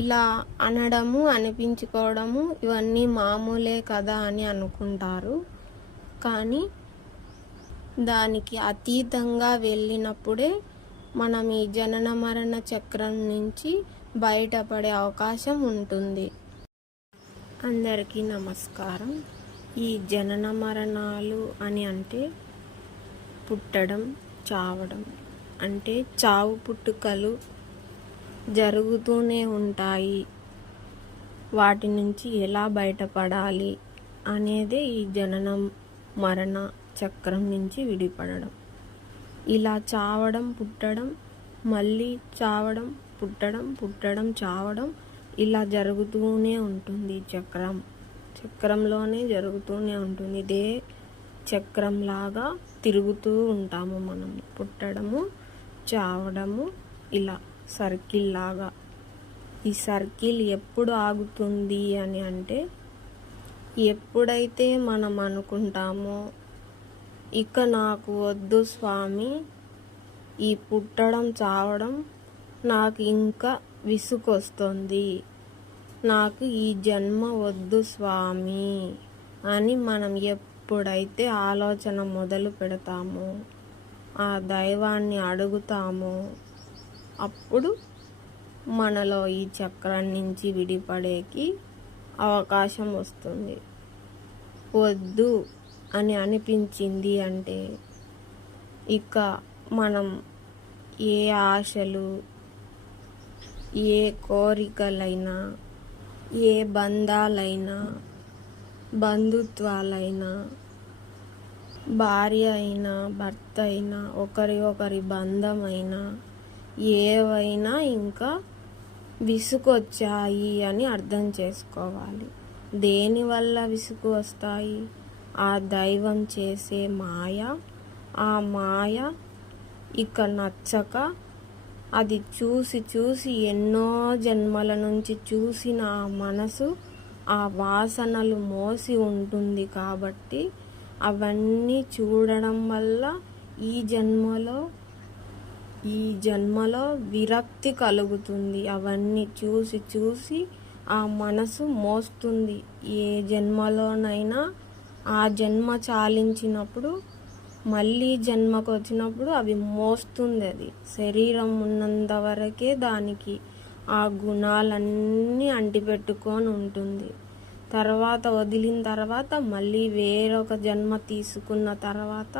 ఇలా అనడము, అనిపించుకోవడము ఇవన్నీ మామూలే కదా అని అనుకుంటారు. కానీ దానికి అతీతంగా వెళ్ళినప్పుడే మనం ఈ జనన మరణ చక్రం నుంచి బయటపడే అవకాశం ఉంటుంది. అందరికీ నమస్కారం. ఈ జనన మరణాలు అని అంటే పుట్టడం, చావడం, అంటే చావు పుట్టుకలు జరుగుతూనే ఉంటాయి. వాటి నుంచి ఎలా బయటపడాలి అనేదే ఈ జననం మరణ చక్రం నుంచి విడిపడడం. ఇలా చావడం, పుట్టడం, మళ్ళీ చావడం, పుట్టడం, పుట్టడం, చావడం ఇలా జరుగుతూనే ఉంటుంది. చక్రంలోనే జరుగుతూనే ఉంటుంది. ఇదే చక్రంలాగా తిరుగుతూ ఉంటాము మనం. పుట్టడము, చావడము, ఇలా సర్కిల్ లాగా. ఈ సర్కిల్ ఎప్పుడు ఆగుతుంది అని అంటే ఎప్పుడైతే మనం అనుకుంటామో ఇక నాకు వద్దు స్వామి, ఈ పుట్టడం, చావడం నాకు ఇంకా విసుగొస్తుంది, నాకు ఈ జన్మ వద్దు స్వామి అని మనం ఎప్పుడైతే ఆలోచన మొదలు పెడతామో, ఆ దైవాన్ని అడుగుతామో, అప్పుడు మనలో ఈ చక్రం నుంచి విడిపడేకి అవకాశం వస్తుంది. వద్దు అని అనిపించింది అంటే ఇక మనం ఏ ఆశలు, ఏ కోరికలైనా, ఏ బంధాలైనా, బంధుత్వాలైనా, భార్య అయినా, భర్త అయినా, ఒకరి బంధమైనా, ఏవైనా ఇంకా విసుగొచ్చాయి అని అర్థం చేసుకోవాలి. దేనివల్ల విసుగు వస్తాయి? ఆ దైవం చేసే మాయ. ఆ మాయ ఇక నచ్చక అది చూసి ఎన్నో జన్మల నుంచి చూసిన ఆ మనసు ఆ వాసనలు మోసి ఉంటుంది. కాబట్టి అవన్నీ చూడడం వల్ల ఈ జన్మలో విరక్తి కలుగుతుంది. అవన్నీ చూసి ఆ మనసు మోస్తుంది. ఏ జన్మలోనైనా ఆ జన్మ చాలించినప్పుడు మళ్ళీ జన్మకు వచ్చినప్పుడు అవి మోస్తుంది. అది శరీరం ఉన్నంత వరకే దానికి ఆ గుణాలన్నీ అంటిపెట్టుకొని ఉంటుంది. తర్వాత వదిలిన తర్వాత మళ్ళీ వేరొక జన్మ తీసుకున్న తర్వాత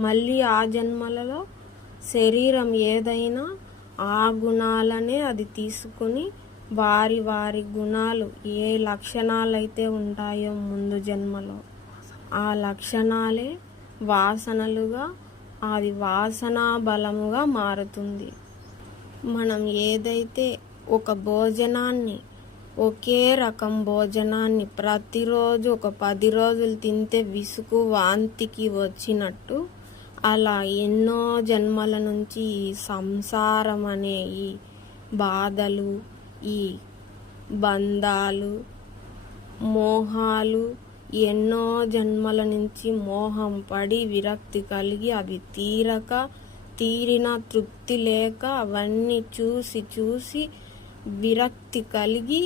మళ్ళీ ఆ జన్మలలో శరీరం ఏదైనా ఆ గుణాలనే అది తీసుకుని వారి గుణాలు ఏ లక్షణాలైతే ఉంటాయో ముందు జన్మలో ఆ లక్షణాలే వాసనలుగా, అది వాసనా బలముగా మారుతుంది. మనం ఏదైతే ఒక భోజనాన్ని, ఒకే రకం భోజనాన్ని ప్రతిరోజు ఒక 10 రోజులు తింటే విసుగు, వాంతికి వచ్చినట్టు అలా ఎన్నో జన్మల నుంచి ఈ సంసారం అనే ఈ బాధలు, ఈ బంధాలు, మోహాలు ఎన్నో జన్మల నుంచి మోహం పడి విరక్తి కలిగి అవి తీరిన తృప్తి లేక అవన్నీ చూసి విరక్తి కలిగి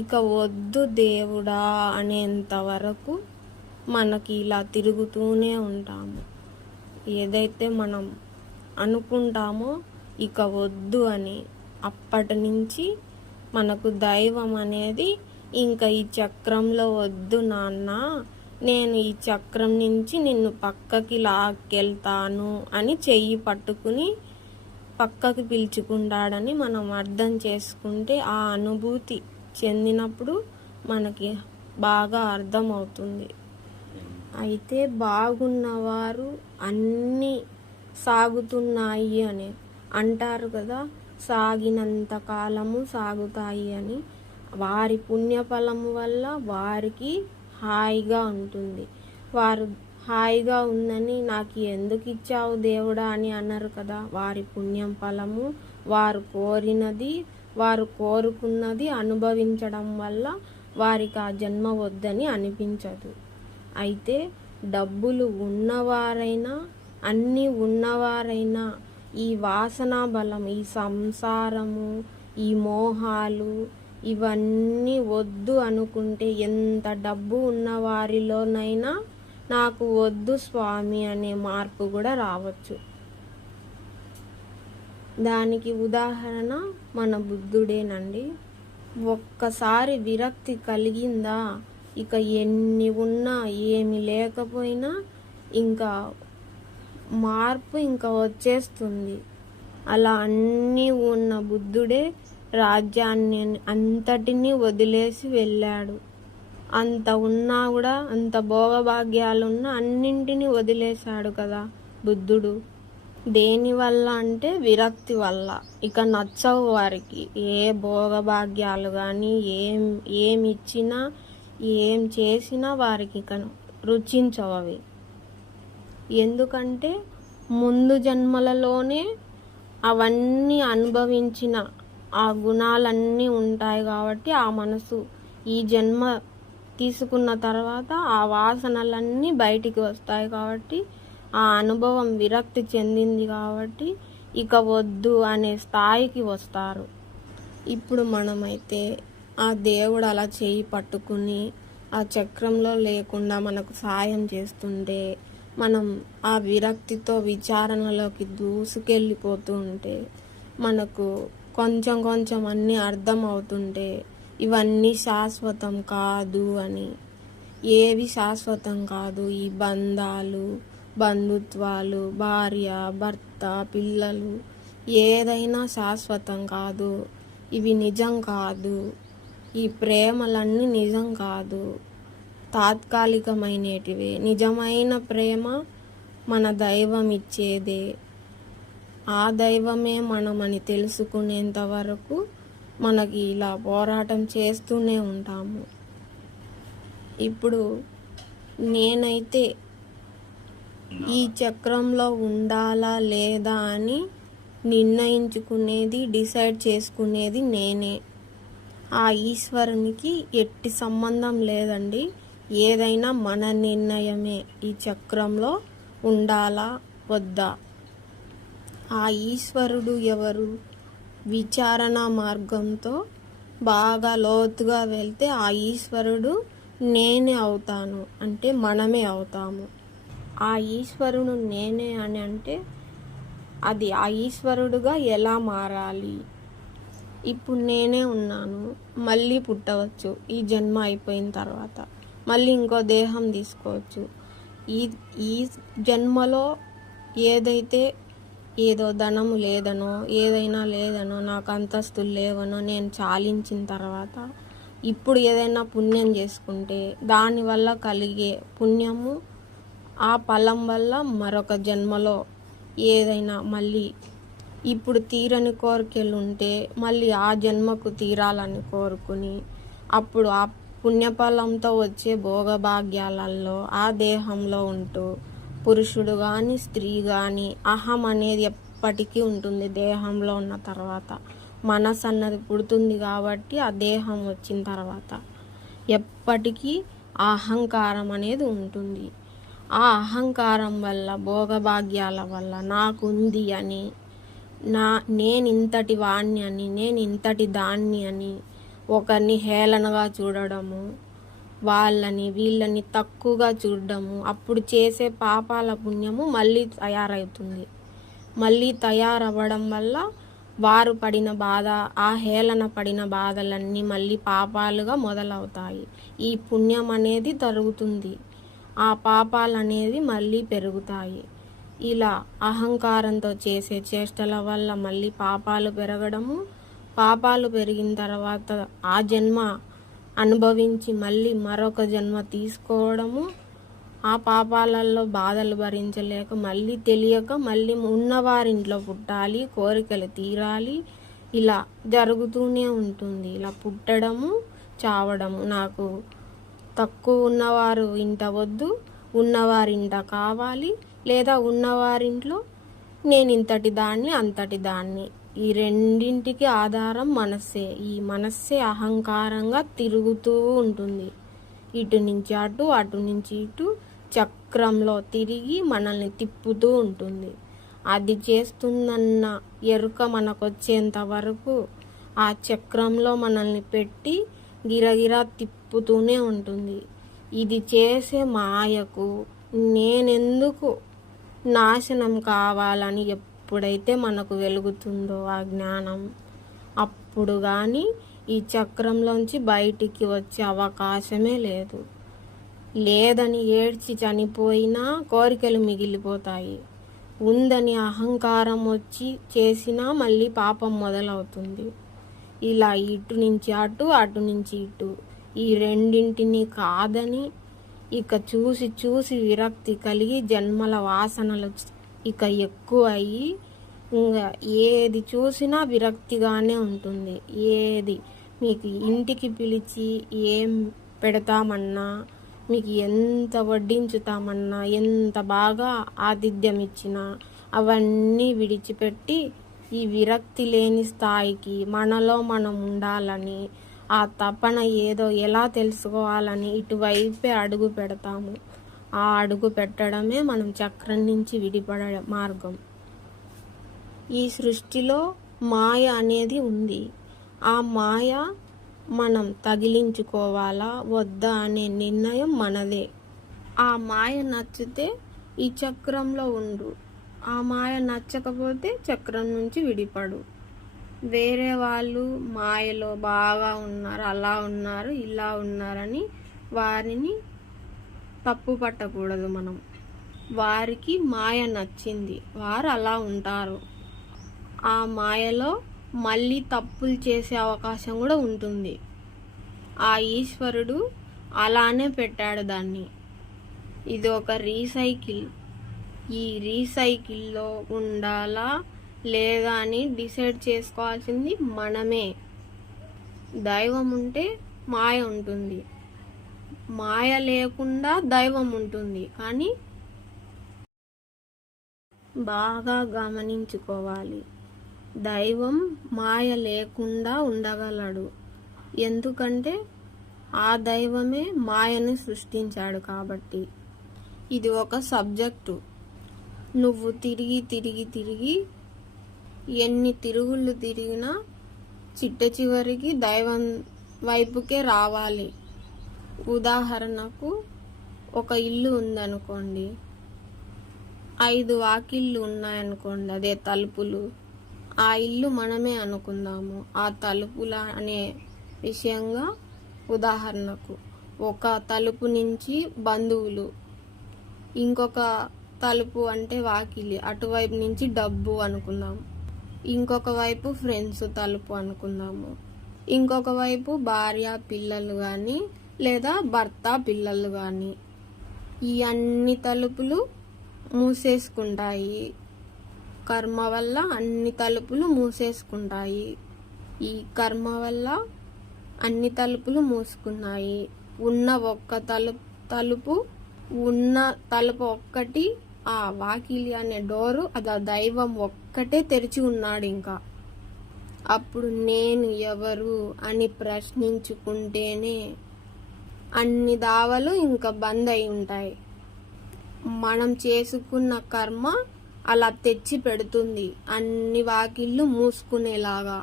ఇక వద్దు దేవుడా అనేంత వరకు మనకి ఇలా తిరుగుతూనే ఉంటాము. ఏదైతే మనం అనుకుంటామో ఇక వద్దు అని, అప్పటి నుంచి మనకు దైవం అనేది ఇంకా ఈ చక్రంలో వద్దు నాన్న, నేను ఈ చక్రం నుంచి నిన్ను పక్కకి లాక్కెళ్తాను అని చెయ్యి పట్టుకుని పక్కకి పిలుచుకుంటాడని మనం అర్థం చేసుకుంటే ఆ అనుభూతి చెందినప్పుడు మనకి బాగా అర్థమవుతుంది. అయితే బాగున్నవారు అన్నీ సాగుతున్నాయి అని అంటారు కదా, సాగినంత కాలము సాగుతాయి అని. వారి పుణ్యఫలం వల్ల వారికి హాయిగా ఉంటుంది. వారు హాయిగా ఉందని నాకు ఎందుకు ఇచ్చావు దేవుడా అని అన్నారు కదా. వారి పుణ్యం ఫలము వారు కోరినది, వారు కోరుకున్నది అనుభవించడం వల్ల వారికి ఆ జన్మ వద్దని అనిపించదు. అయితే డబ్బులు ఉన్నవారైనా, అన్నీ ఉన్నవారైనా ఈ వాసనా బలం, ఈ సంసారము, ఈ మోహాలు ఇవన్నీ వద్దు అనుకుంటే ఎంత డబ్బు ఉన్న వారిలోనైనా నాకు వద్దు స్వామి అనే మార్పు కూడా రావచ్చు. దానికి ఉదాహరణ మన బుద్ధుడేనండి. ఒక్కసారి విరక్తి కలిగిందా ఇక ఎన్ని ఉన్నా ఏమి లేకపోయినా ఇంకా మార్పు ఇంకా వచ్చేస్తుంది. అలా అన్నీ ఉన్న బుద్ధుడే రాజ్యాన్ని అంతటినీ వదిలేసి వెళ్ళాడు. అంత ఉన్నా కూడా, అంత భోగభాగ్యాలున్నా అన్నింటినీ వదిలేశాడు కదా బుద్ధుడు. దేనివల్ల అంటే విరక్తి వల్ల. ఇక నచ్చవు వారికి ఏ భోగభాగ్యాలు కానీ, ఏమి ఇచ్చినా ఏం చేసినా వారికి ఇక రుచించవు అవి. ఎందుకంటే ముందు జన్మలలోనే అవన్నీ అనుభవించిన ఆ గుణాలన్నీ ఉంటాయి కాబట్టి ఆ మనసు ఈ జన్మ తీసుకున్న తర్వాత ఆ వాసనలన్నీ బయటికి వస్తాయి కాబట్టి ఆ అనుభవం విరక్తి చెందింది కాబట్టి ఇక వద్దు అనే స్థాయికి వస్తారు. ఇప్పుడు మనమైతే ఆ దేవుడు అలా చేయి పట్టుకుని ఆ చక్రంలో లేకుండా మనకు సాయం చేస్తుంటే, మనం ఆ విరక్తితో విచారణలోకి దూసుకెళ్ళిపోతూ ఉంటే, మనకు కొంచెం కొంచెం అన్నీ అర్థం అవుతుంటే ఇవన్నీ శాశ్వతం కాదు అని. ఏవి శాశ్వతం కాదు. ఈ బంధాలు, బంధుత్వాలు, భార్య, భర్త, పిల్లలు ఏదైనా శాశ్వతం కాదు. ఇవి నిజం కాదు. ఈ ప్రేమలన్నీ నిజం కాదు, తాత్కాలికమైనటివే. నిజమైన ప్రేమ మన దైవం ఇచ్చేదే. ఆ దైవమే మనమని తెలుసుకునేంత వరకు మనకి ఇలా పోరాటం చేస్తూనే ఉంటాము. ఇప్పుడు నేనైతే ఈ చక్రంలో ఉండాలా లేదా అని నిర్ణయించుకునేది, డిసైడ్ చేసుకునేది నేనే. ఆ ఈశ్వరునికి ఎట్టి సంబంధం లేదండి. ఏదైనా మన నిర్ణయమే. ఈ చక్రంలో ఉండాలా వద్దా. ఆ ఈశ్వరుడు ఎవరు? విచారణ మార్గంతో బాగా లోతుగా వెళ్తే ఆ ఈశ్వరుడు నేనే అవుతాను అంటే మనమే అవుతాము. ఆ ఈశ్వరుడు నేనే అని అంటే అది ఆ ఈశ్వరుడుగా ఎలా మారాలి? ఇప్పుడు నేనే ఉన్నాను, మళ్ళీ పుట్టవచ్చు. ఈ జన్మ అయిపోయిన తర్వాత మళ్ళీ ఇంకో దేహం తీసుకోవచ్చు. ఈ జన్మలో ఏదైతే ఏదో ధనము లేదనో, ఏదైనా లేదనో, నాకు అంతస్తులు లేవనో నేను చాలించిన తర్వాత ఇప్పుడు ఏదైనా పుణ్యం చేసుకుంటే దానివల్ల కలిగే పుణ్యము ఆ ఫలం వల్ల మరొక జన్మలో ఏదైనా మళ్ళీ ఇప్పుడు తీరని కోరికలు ఉంటే మళ్ళీ ఆ జన్మకు తీరాలని కోరుకుని అప్పుడు ఆ పుణ్యఫలంతో వచ్చే భోగభాగ్యాలలో ఆ దేహంలో ఉంటూ పురుషుడు కానీ స్త్రీ కానీ అహం అనేది ఎప్పటికీ ఉంటుంది. దేహంలో ఉన్న తర్వాత మనసు అన్నది పుడుతుంది కాబట్టి ఆ దేహం వచ్చిన తర్వాత ఎప్పటికీ ఆ అహంకారం అనేది ఉంటుంది. ఆ అహంకారం వల్ల, భోగభాగ్యాల వల్ల నాకుంది అని, నేను ఇంతటి వాణ్ణి అని, నేను ఇంతటి దాన్ని అని ఒకరిని హేళనగా చూడడము, వాళ్ళని వీళ్ళని తక్కువగా చూడడము, అప్పుడు చేసే పాపాల పుణ్యము మళ్ళీ తయారవుతుంది. మళ్ళీ తయారవ్వడం వల్ల వారు పడిన బాధ, ఆ హేళన పడిన బాధలన్నీ మళ్ళీ పాపాలుగా మొదలవుతాయి. ఈ పుణ్యం అనేది తరుగుతుంది, ఆ పాపాలు అనేది మళ్ళీ పెరుగుతాయి. ఇలా అహంకారంతో చేసే చేష్టల వల్ల మళ్ళీ పాపాలు పెరగడము, పాపాలు పెరిగిన తర్వాత ఆ జన్మ అనుభవించి మళ్ళీ మరొక జన్మ తీసుకోవడము, ఆ పాపాలలో బాధలు భరించలేక మళ్ళీ తెలియక మళ్ళీ ఉన్నవారింట్లో పుట్టాలి, కోరికలు తీరాలి, ఇలా జరుగుతూనే ఉంటుంది. ఇలా పుట్టడము, చావడము. నాకు తక్కువ ఉన్నవారు ఇంట వద్దు, ఉన్నవారింట కావాలి, లేదా ఉన్నవారింట్లో నేను ఇంతటి దాన్ని అంతటి దాన్ని. ఈ రెండింటికి ఆధారం మనస్సే. ఈ మనస్సే అహంకారంగా తిరుగుతూ ఉంటుంది. ఇటు నుంచి అటు, అటు నుంచి ఇటు చక్రంలో తిరిగి మనల్ని తిప్పుతూ ఉంటుంది. అది చేస్తుందన్న ఎరుక మనకొచ్చేంత వరకు ఆ చక్రంలో మనల్ని పెట్టి గిరగిరా తిప్పుతూనే ఉంటుంది. ఇది చేసే మాయకు నేనెందుకు నాశనం కావాలని ఎప్పుడైతే మనకు వెలుగుతుందో ఆ జ్ఞానం, అప్పుడు కానీ ఈ చక్రంలోంచి బయటికి వచ్చే అవకాశమే లేదు. లేదని ఏడ్చి చనిపోయినా కోరికలు మిగిలిపోతాయి. ఉందని అహంకారం వచ్చి చేసినా మళ్ళీ పాపం మొదలవుతుంది. ఇలా ఇటు నుంచి అటు, అటు నుంచి ఇటు, ఈ రెండింటిని కాదని ఇక చూసి చూసి విరక్తి కలిగి జన్మల వాసనలు ఇక ఎక్కువ అయ్యి ఇంకా ఏది చూసినా విరక్తిగానే ఉంటుంది. ఏది మీకు ఇంటికి పిలిచి ఏం పెడతామన్నా, మీకు ఎంత వడ్డించుతామన్నా, ఎంత బాగా ఆతిథ్యం ఇచ్చినా అవన్నీ విడిచిపెట్టి ఈ విరక్తి లేని స్థాయికి మనలో మనం ఉండాలని, ఆ తపన ఏదో ఎలా తెలుసుకోవాలని ఇటువైపే అడుగు పెడతాము. ఆ అడుగు పెట్టడమే మనం చక్రం నుంచి విడిపడే మార్గం. ఈ సృష్టిలో మాయ అనేది ఉంది. ఆ మాయ మనం తగిలించుకోవాలా వద్దా అనే నిర్ణయం మనదే. ఆ మాయ నచ్చితే ఈ చక్రంలో ఉండు, ఆ మాయ నచ్చకపోతే చక్రం నుంచి విడిపడు. వేరే వాళ్ళు మాయలో బాగా ఉన్నారు, అలా ఉన్నారు, ఇలా ఉన్నారని వారిని తప్పు పట్టకూడదు. మనం వారికి మాయ నచ్చింది, వారు అలా ఉంటారు. ఆ మాయలో మళ్ళీ తప్పులు చేసే అవకాశం కూడా ఉంటుంది. ఆ ఈశ్వరుడు అలానే పెట్టాడు దాన్ని. ఇది ఒక రీసైకిల్. ఈ రీసైకిల్లో ఉండాలా లేదా అని డిసైడ్ చేసుకోవాల్సింది మనమే. దైవం ఉంటే మాయ ఉంటుంది, మాయ లేకుండా దైవం ఉంటుంది. కానీ బాగా గమనించుకోవాలి, దైవం మాయ లేకుండా ఉండగలడు. ఎందుకంటే ఆ దైవమే మాయను సృష్టించాడు కాబట్టి. ఇది ఒక సబ్జెక్టు. నువ్వు తిరిగి తిరిగి తిరిగి ఎన్ని తిరుగుళ్ళు తిరిగినా చిట్ట చివరికి దైవం వైపుకే రావాలి. ఉదాహరణకు ఒక ఇల్లు ఉందనుకోండి, 5 వాకిళ్ళు ఉన్నాయనుకోండి, అదే తలుపులు. ఆ ఇల్లు మనమే అనుకుందాము. ఆ తలుపుల అనే విషయంగా ఉదాహరణకు ఒక తలుపు నుంచి బంధువులు, ఇంకొక తలుపు అంటే వాకిలి, అటువైపు నుంచి డబ్బు అనుకుందాం, ఇంకొక వైపు ఫ్రెండ్స్ తలుపు అనుకుందాము, ఇంకొక వైపు భార్య పిల్లలు కానీ లేదా భర్త పిల్లలు కానీ. ఈ అన్ని తలుపులు మూసేసుకుంటాయి. కర్మ వల్ల అన్ని తలుపులు మూసేసుకుంటాయి. ఈ కర్మ వల్ల అన్ని తలుపులు మూసుకున్నాయి. ఉన్న ఒక్క తలుపు ఉన్న తలుపు ఒక్కటి, ఆ వాకిలి అనే డోరు, అది ఆ దైవం ఒక్కటే తెరిచి ఉన్నాడు. ఇంకా అప్పుడు నేను ఎవరు అని ప్రశ్నించుకుంటేనే అన్ని దావలు ఇంకా బంద్ అయి ఉంటాయి. మనం చేసుకున్న కర్మ అలా తెచ్చి పెడుతుంది అన్ని వాకిళ్ళు మూసుకునేలాగా.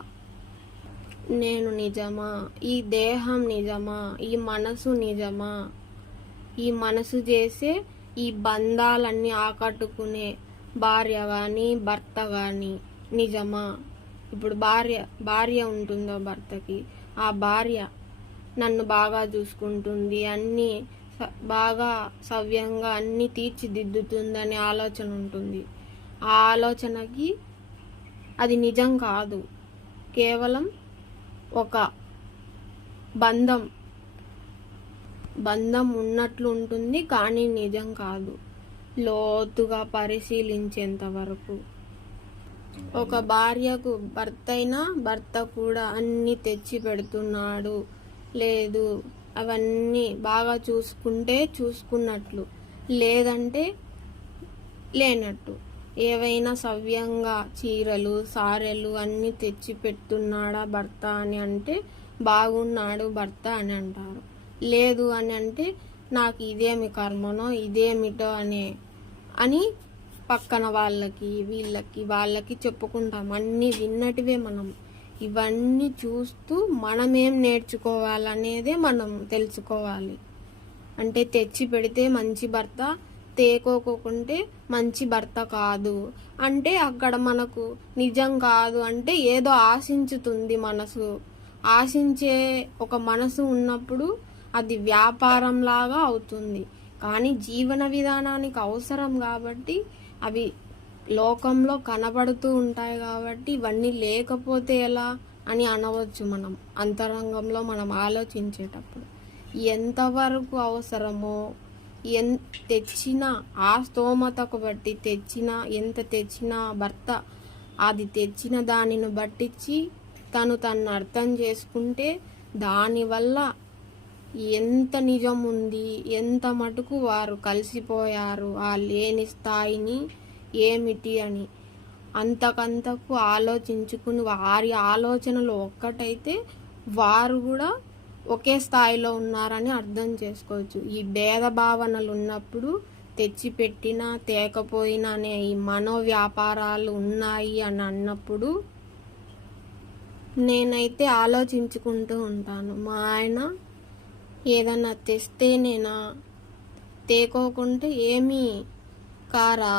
నేను నిజమా? ఈ దేహం నిజమా? ఈ మనసు నిజమా? ఈ మనసు చేసే ఈ బంధాలన్నీ ఆకట్టుకునే భార్య కానీ భర్త కానీ నిజమా? ఇప్పుడు భార్య ఉంటుందో భర్తకి, ఆ భార్య నన్ను బాగా చూసుకుంటుంది, అన్నీ బాగా సవ్యంగా అన్నీ తీర్చిదిద్దుతుందనే ఆలోచన ఉంటుంది. ఆ ఆలోచనకి అది నిజం కాదు, కేవలం ఒక బంధం ఉన్నట్లు ఉంటుంది, కానీ నిజం కాదు లోతుగా పరిశీలించేంత వరకు. ఒక భార్యకు భర్త కూడా అన్ని తెచ్చి పెడుతున్నాడు, లేదు అవన్నీ బాగా చూసుకున్నట్లు, లేదంటే లేనట్టు. ఏవైనా సవ్యంగా చీరలు సారెలు అన్నీ తెచ్చి పెడుతున్నాడా భర్త అని అంటే బాగున్నాడు భర్త అని అంటారు. లేదు అని అంటే నాకు ఇదేమి కర్మనో ఇదేమిటో అని పక్కన వాళ్ళకి వాళ్ళకి చెప్పుకుంటాం. అన్నీ విన్నటివే మనం. ఇవన్నీ చూస్తూ మనమేం నేర్చుకోవాలనేదే మనం తెలుసుకోవాలి. అంటే తెచ్చి పెడితే మంచి భర్త, తేకోకుంటే మంచి భర్త కాదు అంటే అక్కడ మనకు నిజం కాదు అంటే ఏదో ఆశించుతుంది మనసు. ఆశించే ఒక మనసు ఉన్నప్పుడు అది వ్యాపారం లాగా అవుతుంది. కానీ జీవన విధానానికి అవసరం కాబట్టి అవి లోకంలో కనబడుతూ ఉంటాయి కాబట్టి ఇవన్నీ లేకపోతే ఎలా అని అనవచ్చు మనం. అంతరంగంలో మనం ఆలోచించేటప్పుడు ఎంతవరకు అవసరమో తెచ్చిన ఆ స్తోమతకు బట్టి ఎంత తెచ్చినా భర్త అది తెచ్చిన దానిని బట్టించి తను అర్థం చేసుకుంటే దానివల్ల ఎంత నిజం ఉంది, ఎంత మటుకు వారు కలిసిపోయారు ఆ లేని స్థాయిని ఏమిటి అని అంతకంతకు ఆలోచించుకుని వారి ఆలోచనలు ఒక్కటైతే వారు కూడా ఒకే స్థాయిలో ఉన్నారని అర్థం చేసుకోవచ్చు. ఈ భేద భావనలు ఉన్నప్పుడు తెచ్చిపెట్టినా తేకపోయినా అనే ఈ మనోవ్యాపారాలు ఉన్నాయి అని అన్నప్పుడు నేనైతే ఆలోచించుకుంటూ ఉంటాను. మా ఆయన ఏదన్నా తెస్తేనేనా తేకోకుంటే ఏమీ కారా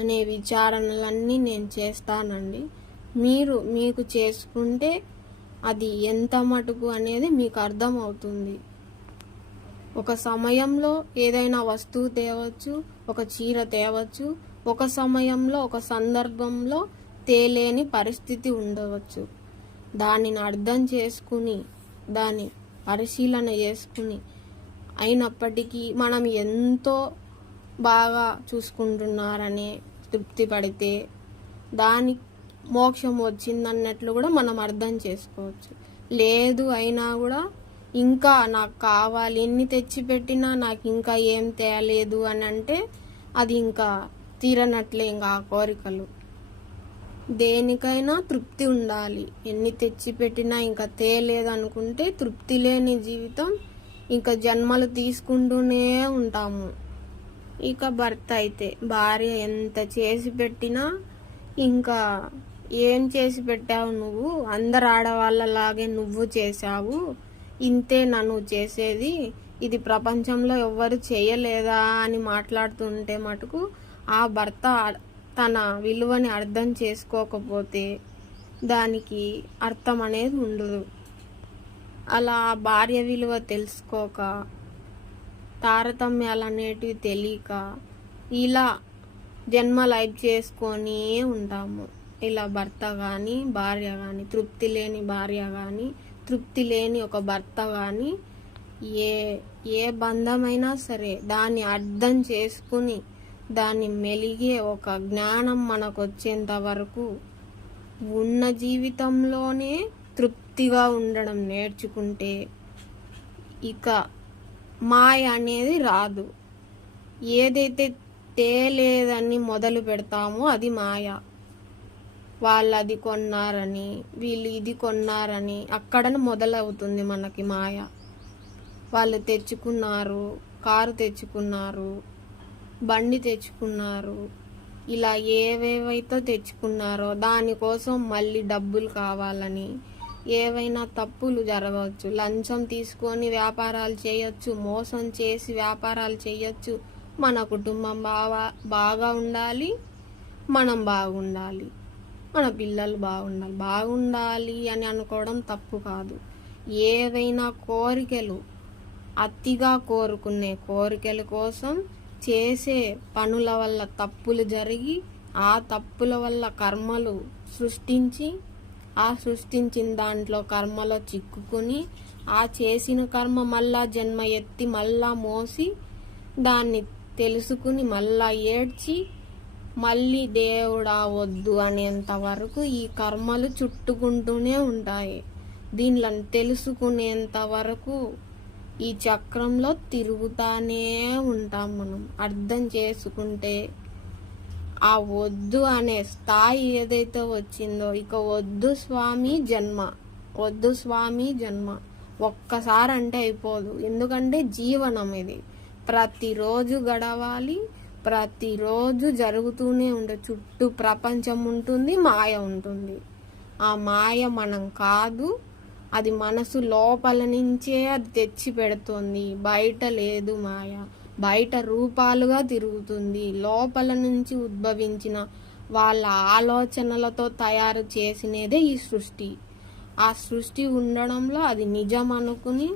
అనే విచారణలన్నీ నేను చేస్తానండి. మీకు చేసుకుంటే అది ఎంత మటుకు అనేది మీకు అర్థమవుతుంది. ఒక సమయంలో ఏదైనా వస్తువు తేవచ్చు, ఒక చీర తేవచ్చు, ఒక సమయంలో ఒక సందర్భంలో తేలేని పరిస్థితి ఉండవచ్చు. దానిని అర్థం చేసుకుని దాన్ని పరిశీలన చేసుకుని అయినప్పటికీ మనం ఎంతో బాగా చూసుకుంటున్నారని తృప్తి పడితే దాని మోక్షం వచ్చిందన్నట్లు కూడా మనం అర్థం చేసుకోవచ్చు. లేదు అయినా కూడా ఇంకా నాకు కావాలి, ఎన్ని తెచ్చిపెట్టినా నాకు ఇంకా ఏం తేలేదు అని అంటే అది ఇంకా తీరనట్లే. ఇంకా ఆ కోరికలు దేనికైనా తృప్తి ఉండాలి. ఎన్ని తెచ్చిపెట్టినా ఇంకా తేలేదు అనుకుంటే తృప్తి లేని జీవితం ఇంకా జన్మలు తీసుకుంటూనే ఉంటాము. ఇక భర్త అయితే భార్య ఎంత చేసి పెట్టినా ఇంకా ఏం చేసి పెట్టావు నువ్వు, అందరు ఆడవాళ్ళలాగే నువ్వు చేశావు, ఇంతే నన్ను చేసేది, ఇది ప్రపంచంలో ఎవ్వరు చేయలేదా అని మాట్లాడుతుంటే మటుకు ఆ భర్త తన విలువని అర్థం చేసుకోకపోతే దానికి అర్థం అనేది ఉండదు. అలా భార్య విలువ తెలుసుకోక తారతమ్యాలు అనేటివి తెలియక ఇలా జన్మ లైఫ్ చేసుకొని ఉంటాము. ఇలా భర్త కానీ భార్య కానీ, తృప్తి లేని భార్య కానీ, తృప్తి లేని ఒక భర్త కానీ, ఏ బంధమైనా సరే దాన్ని అర్థం చేసుకుని దాన్ని మెలిగే ఒక జ్ఞానం మనకు వచ్చేంత వరకు ఉన్న జీవితంలోనే తృప్తిగా ఉండడం నేర్చుకుంటే ఇక మాయ అనేది రాదు. ఏదైతే తేలేదని మొదలు పెడతామో అది మాయ. వాళ్ళు అది కొన్నారని, వీళ్ళు ఇది కొన్నారని అక్కడ మొదలవుతుంది మనకి మాయ. వాళ్ళు తెచ్చుకున్నారు, కారు తెచ్చుకున్నారు, బండి తెచ్చుకున్నారు, ఇలా ఏవేవైతే తెచ్చుకున్నారో దానికోసం మళ్ళీ డబ్బులు కావాలని ఏవైనా తప్పులు జరగవచ్చు. లంచం తీసుకొని వ్యాపారాలు చేయొచ్చు, మోసం చేసి వ్యాపారాలు చేయొచ్చు. మన కుటుంబం బాగా ఉండాలి, మనం బాగుండాలి, మన పిల్లలు బాగుండాలి అని అనుకోవడం తప్పు కాదు. ఏవైనా కోరికలు అతిగా కోరుకునే కోరికల కోసం చేసే పనుల వల్ల తప్పులు జరిగి ఆ తప్పుల వల్ల కర్మలు సృష్టించి ఆ సృష్టించిన దాంట్లో కర్మలో చిక్కుకుని ఆ చేసిన కర్మ మళ్ళా జన్మ ఎత్తి మళ్ళా మోసి దాన్ని తెలుసుకుని మళ్ళా ఏడ్చి మళ్ళీ దేవుడా వద్దు అనేంత వరకు ఈ కర్మలు చుట్టుకుంటూనే ఉంటాయి. దీనిలో తెలుసుకునేంత వరకు ఈ చక్రంలో తిరుగుతానే ఉంటాం. మనం అర్థం చేసుకుంటే ఆ వద్దు అనే స్థాయి ఏదైతే వచ్చిందో, ఇక వద్దు స్వామి జన్మ, వద్దు స్వామి జన్మ ఒక్కసారి అంటే అయిపోదు. ఎందుకంటే జీవనం ఇది, ప్రతిరోజు గడవాలి, ప్రతిరోజు జరుగుతూనే ఉంటుంది. చుట్టూ ప్రపంచం ఉంటుంది, మాయ ఉంటుంది. ఆ మాయ మనం కాదు, అది మనసు లోపల నుంచే అది తెచ్చి పెడుతుంది. బయట లేదు మాయ, బయట రూపాలుగా తిరుగుతుంది. లోపల నుంచి ఉద్భవించిన వాళ్ళ ఆలోచనలతో తయారు చేసినదే ఈ సృష్టి. ఆ సృష్టి ఉండడంలో అది నిజం అనుకుని,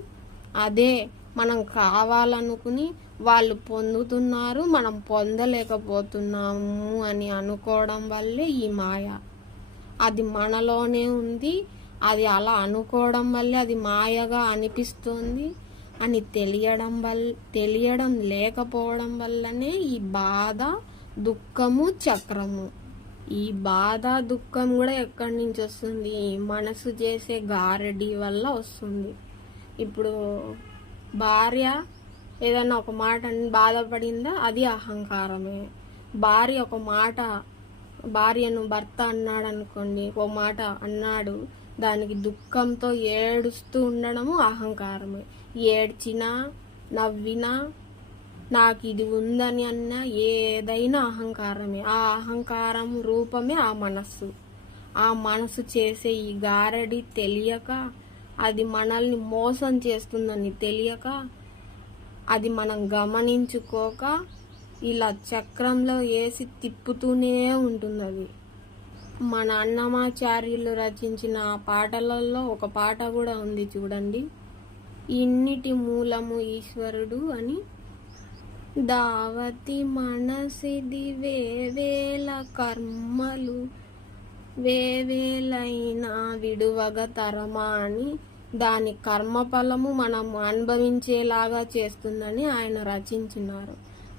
అదే మనం కావాలనుకుని వాళ్ళు పొందుతున్నారు, మనం పొందలేకపోతున్నాము అని అనుకోవడం వల్లే ఈ మాయ. అది మనలోనే ఉంది, అది అలా అనుకోవడం వల్లే అది మాయగా అనిపిస్తుంది అని తెలియడం లేకపోవడం వల్లనే ఈ బాధ, దుఃఖము, చక్రము. ఈ బాధ, దుఃఖం కూడా ఎక్కడి నుంచి వస్తుంది? మనసు చేసే గారడి వల్ల వస్తుంది. ఇప్పుడు భార్య ఏదైనా ఒక మాట బాధపడిందా, అది అహంకారమే. భార్యను భర్త అన్నాడు అనుకోండి, ఓ మాట అన్నాడు, దానికి దుఃఖంతో ఏడుస్తూ ఉండడము అహంకారమే. ఏడ్చినా నవ్వినా నాకు ఇది ఉందని అన్నా ఏదైనా అహంకారమే. ఆ అహంకారం రూపమే ఆ మనస్సు. ఆ మనసు చేసే ఈ గారడి తెలియక, అది మనల్ని మోసం చేస్తుందని తెలియక, అది మనం గమనించుకోక ఇలా చక్రంలో వేసి తిప్పుతూనే ఉంటుంది. అది మన అన్నమాచార్యులు రచించిన పాటలలో ఒక పాట కూడా ఉంది చూడండి, ఇన్నిటి మూలము ఈశ్వరుడు అని. దావతి మనసిది వేవేల కర్మలు వేవేలైనా విడువగ తరమా అని, దాని కర్మఫలము మనం అనుభవించేలాగా చేస్తుందని ఆయన రచించినారు.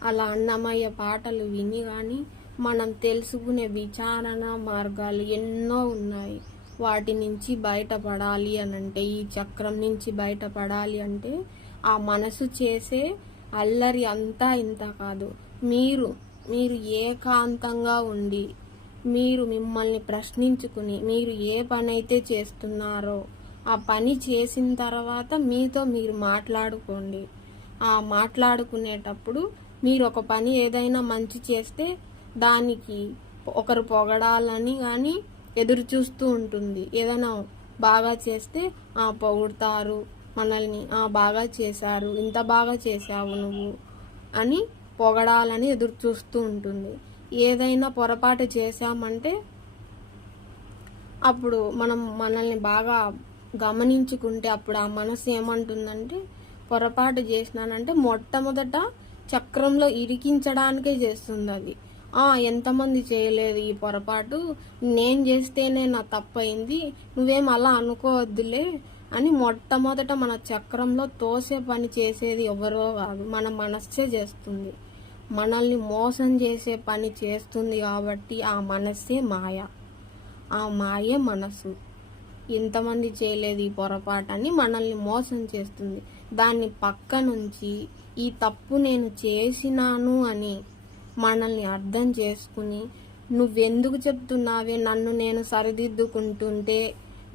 అలా అన్నమయ్య పాటలు విని కానీ మనం తెలుసుకునే విచారణ మార్గాలు ఎన్నో ఉన్నాయి. వాటి నుంచి బయటపడాలి అనంటే, ఈ చక్రం నుంచి బయటపడాలి అంటే ఆ మనసు చేసే అల్లరి అంతా ఇంత కాదు. మీరు ఏకాంతంగా ఉండి మీరు మిమ్మల్ని ప్రశ్నించుకుని మీరు ఏ పని అయితే చేస్తున్నారో ఆ పని చేసిన తర్వాత మీతో మీరు మాట్లాడుకోండి. ఆ మాట్లాడుకునేటప్పుడు మీరు ఒక పని ఏదైనా మంచి చేస్తే దానికి ఒకరు పొగడాలని కానీ ఎదురు చూస్తూ ఉంటుంది. ఏదైనా బాగా చేస్తే పొగుడతారు మనల్ని, బాగా చేశారు, ఇంత బాగా చేశావు నువ్వు అని పొగడాలని ఎదురు చూస్తూ ఉంటుంది. ఏదైనా పొరపాటు చేశామంటే అప్పుడు మనల్ని బాగా గమనించుకుంటే అప్పుడు ఆ మనసు ఏమంటుందంటే, పొరపాటు చేసినానంటే మొట్టమొదట చక్రంలో ఇరికించడానికే చేస్తుంది అది. ఎంతమంది చేయలేదు ఈ పొరపాటు, నేను చేస్తేనే నా తప్పైంది, నువ్వేం అలా అనుకోవద్దులే అని మొట్టమొదట మన చక్రంలో తోసే పని చేసేది ఎవరో కాదు, మన మనస్సే చేస్తుంది. మనల్ని మోసం చేసే పని చేస్తుంది కాబట్టి ఆ మనస్సే మాయ. ఆ మాయే మనసు. ఇంతమంది చేయలేదు ఈ పొరపాటని మనల్ని మోసం చేస్తుంది. దాన్ని పక్క నుంచి ఈ తప్పు నేను చేసినాను అని మనల్ని అర్థం చేసుకుని, నువ్వెందుకు చెప్తున్నావే, నన్ను నేను సరిదిద్దుకుంటుంటే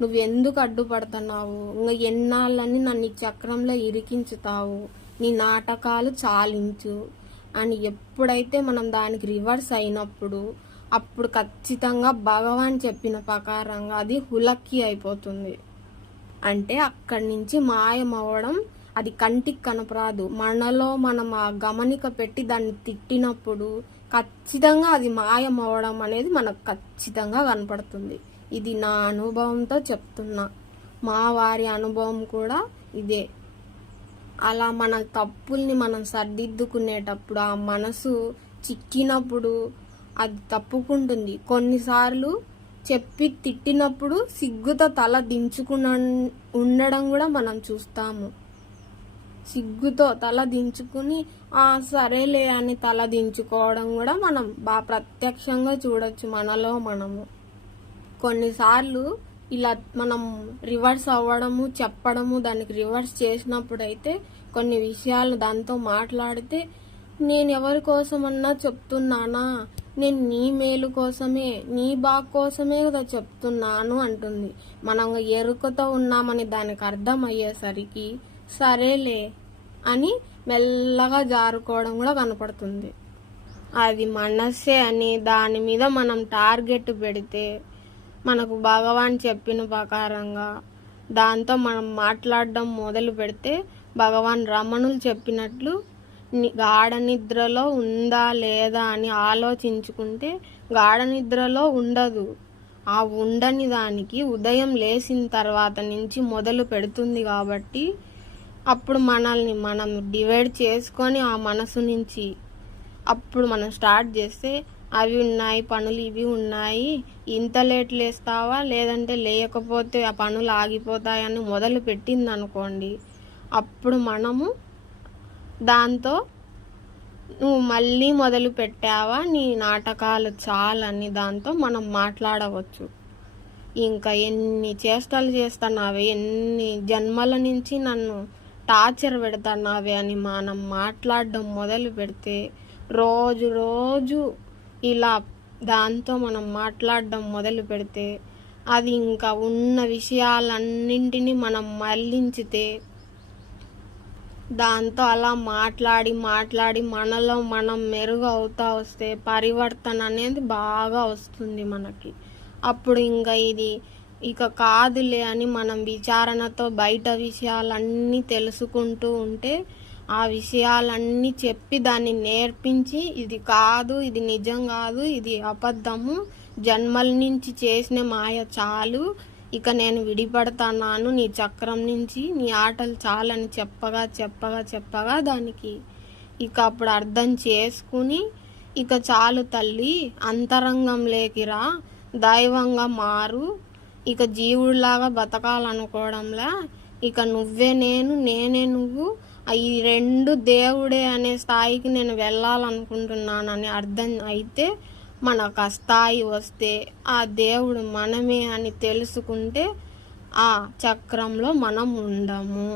నువ్వెందుకు అడ్డుపడుతున్నావు, ఇంకా ఎన్నాళ్ళని నన్ను చక్రంలో ఇరికించుతావు, నీ నాటకాలు చాలించు అని ఎప్పుడైతే మనం దానికి రివర్స్ అయినప్పుడు అప్పుడు ఖచ్చితంగా భగవాన్ చెప్పిన ప్రకారంగా అది హులక్కి అయిపోతుంది. అంటే అక్కడి నుంచి మాయమవ్వడం అది కంటికి కనపరాదు. మనలో మనం ఆ గమనిక పెట్టి దాన్ని తిట్టినప్పుడు ఖచ్చితంగా అది మాయమవ్వడం అనేది మనకు ఖచ్చితంగా కనపడుతుంది. ఇది నా అనుభవంతో చెప్తున్నా, మా వారి అనుభవం కూడా ఇదే. అలా మన తప్పుల్ని మనం సర్దిద్దుకునేటప్పుడు ఆ మనసు చిక్కినప్పుడు అది తప్పుకుంటుంది. కొన్నిసార్లు చెప్పి తిట్టినప్పుడు సిగ్గుతో తల దించుకున్న ఉండడం కూడా మనం చూస్తాము. సిగ్గుతో తల దించుకుని సరేలే అని తల దించుకోవడం కూడా మనం బాగా ప్రత్యక్షంగా చూడొచ్చు మనలో మనము. కొన్నిసార్లు ఇలా మనం రివర్స్ అవ్వడము, చెప్పడము, దానికి రివర్స్ చేసినప్పుడైతే కొన్ని విషయాలు దాంతో మాట్లాడితే, నేను ఎవరి కోసమన్నా చెప్తున్నానా, నేను నీ మేలు కోసమే, నీ బాగు కోసమే కదా చెప్తున్నాను అంటుంది. మనం ఎరుకతో ఉన్నామని దానికి అర్థం అయ్యేసరికి సరేలే అని మెల్లగా జారుకోవడం కూడా కనపడుతుంది. అది మనస్సే అని దాని మీద మనం టార్గెట్ పెడితే, మనకు భగవాన్ చెప్పిన ప్రకారంగా దాంతో మనం మాట్లాడడం మొదలు పెడితే, భగవాన్ రమణులు చెప్పినట్లు గాఢ నిద్రలో ఉందా లేదా అని ఆలోచించుకుంటే గాఢ నిద్రలో ఉండదు. ఆ ఉండని దానికి ఉదయం లేచిన తర్వాత నుంచి మొదలు పెడుతుంది. కాబట్టి అప్పుడు మనల్ని మనం డివైడ్ చేసుకొని ఆ మనసు నుంచి అప్పుడు మనం స్టార్ట్ చేస్తే, అవి ఉన్నాయి పనులు, ఇవి ఉన్నాయి, ఇంత లేట్ లేస్తావా, లేదంటే లేకపోతే ఆ పనులు ఆగిపోతాయని మొదలు పెట్టింది అనుకోండి, అప్పుడు మనము దాంతో నువ్వు మళ్ళీ మొదలు పెట్టావా, నీ నాటకాలు చాలని దాంతో మనం మాట్లాడవచ్చు. ఇంకా ఎన్ని చేష్టలు చేస్తున్నావే, ఎన్ని జన్మల నుంచి నన్ను టార్చర్ పెడుతున్నావే అని మనం మాట్లాడడం మొదలు పెడితే, రోజు రోజు ఇలా దాంతో మనం మాట్లాడడం మొదలు పెడితే, అది ఇంకా ఉన్న విషయాలన్నింటినీ మనం మళ్ళించితే, దాంతో అలా మాట్లాడి మాట్లాడి మనలో మనం మెరుగు అవుతా వస్తే పరివర్తన అనేది బాగా వస్తుంది మనకి. అప్పుడు ఇంకా ఇది ఇక కాదులే అని మనం విచారణతో బయట విషయాలన్నీ తెలుసుకుంటూ ఉంటే, ఆ విషయాలన్నీ చెప్పి దాన్ని నేర్పించి, ఇది కాదు, ఇది నిజం కాదు, ఇది అబద్ధము, జన్మల నుంచి చేసిన మాయ చాలు, ఇక నేను విడిపడతాను నీ చక్రం నుంచి, నీ ఆటలు చాలని చెప్పగా చెప్పగా చెప్పగా దానికి ఇక అప్పుడు అర్థం చేసుకుని, ఇక చాలు తల్లి, అంతరంగంలోకి రా, దైవంగా మారు, ఇక జీవుడిలాగా బతకాలనుకోవడంలా, ఇక నువ్వే నేను, నేనే నువ్వు, ఈ రెండు దేవుడే అనే స్థాయికి నేను వెళ్ళాలనుకుంటున్నానని అర్థం అయితే, మనకు ఆ స్థాయి వస్తే ఆ దేవుడు మనమే అని తెలుసుకుంటే ఆ చక్రంలో మనం ఉండము.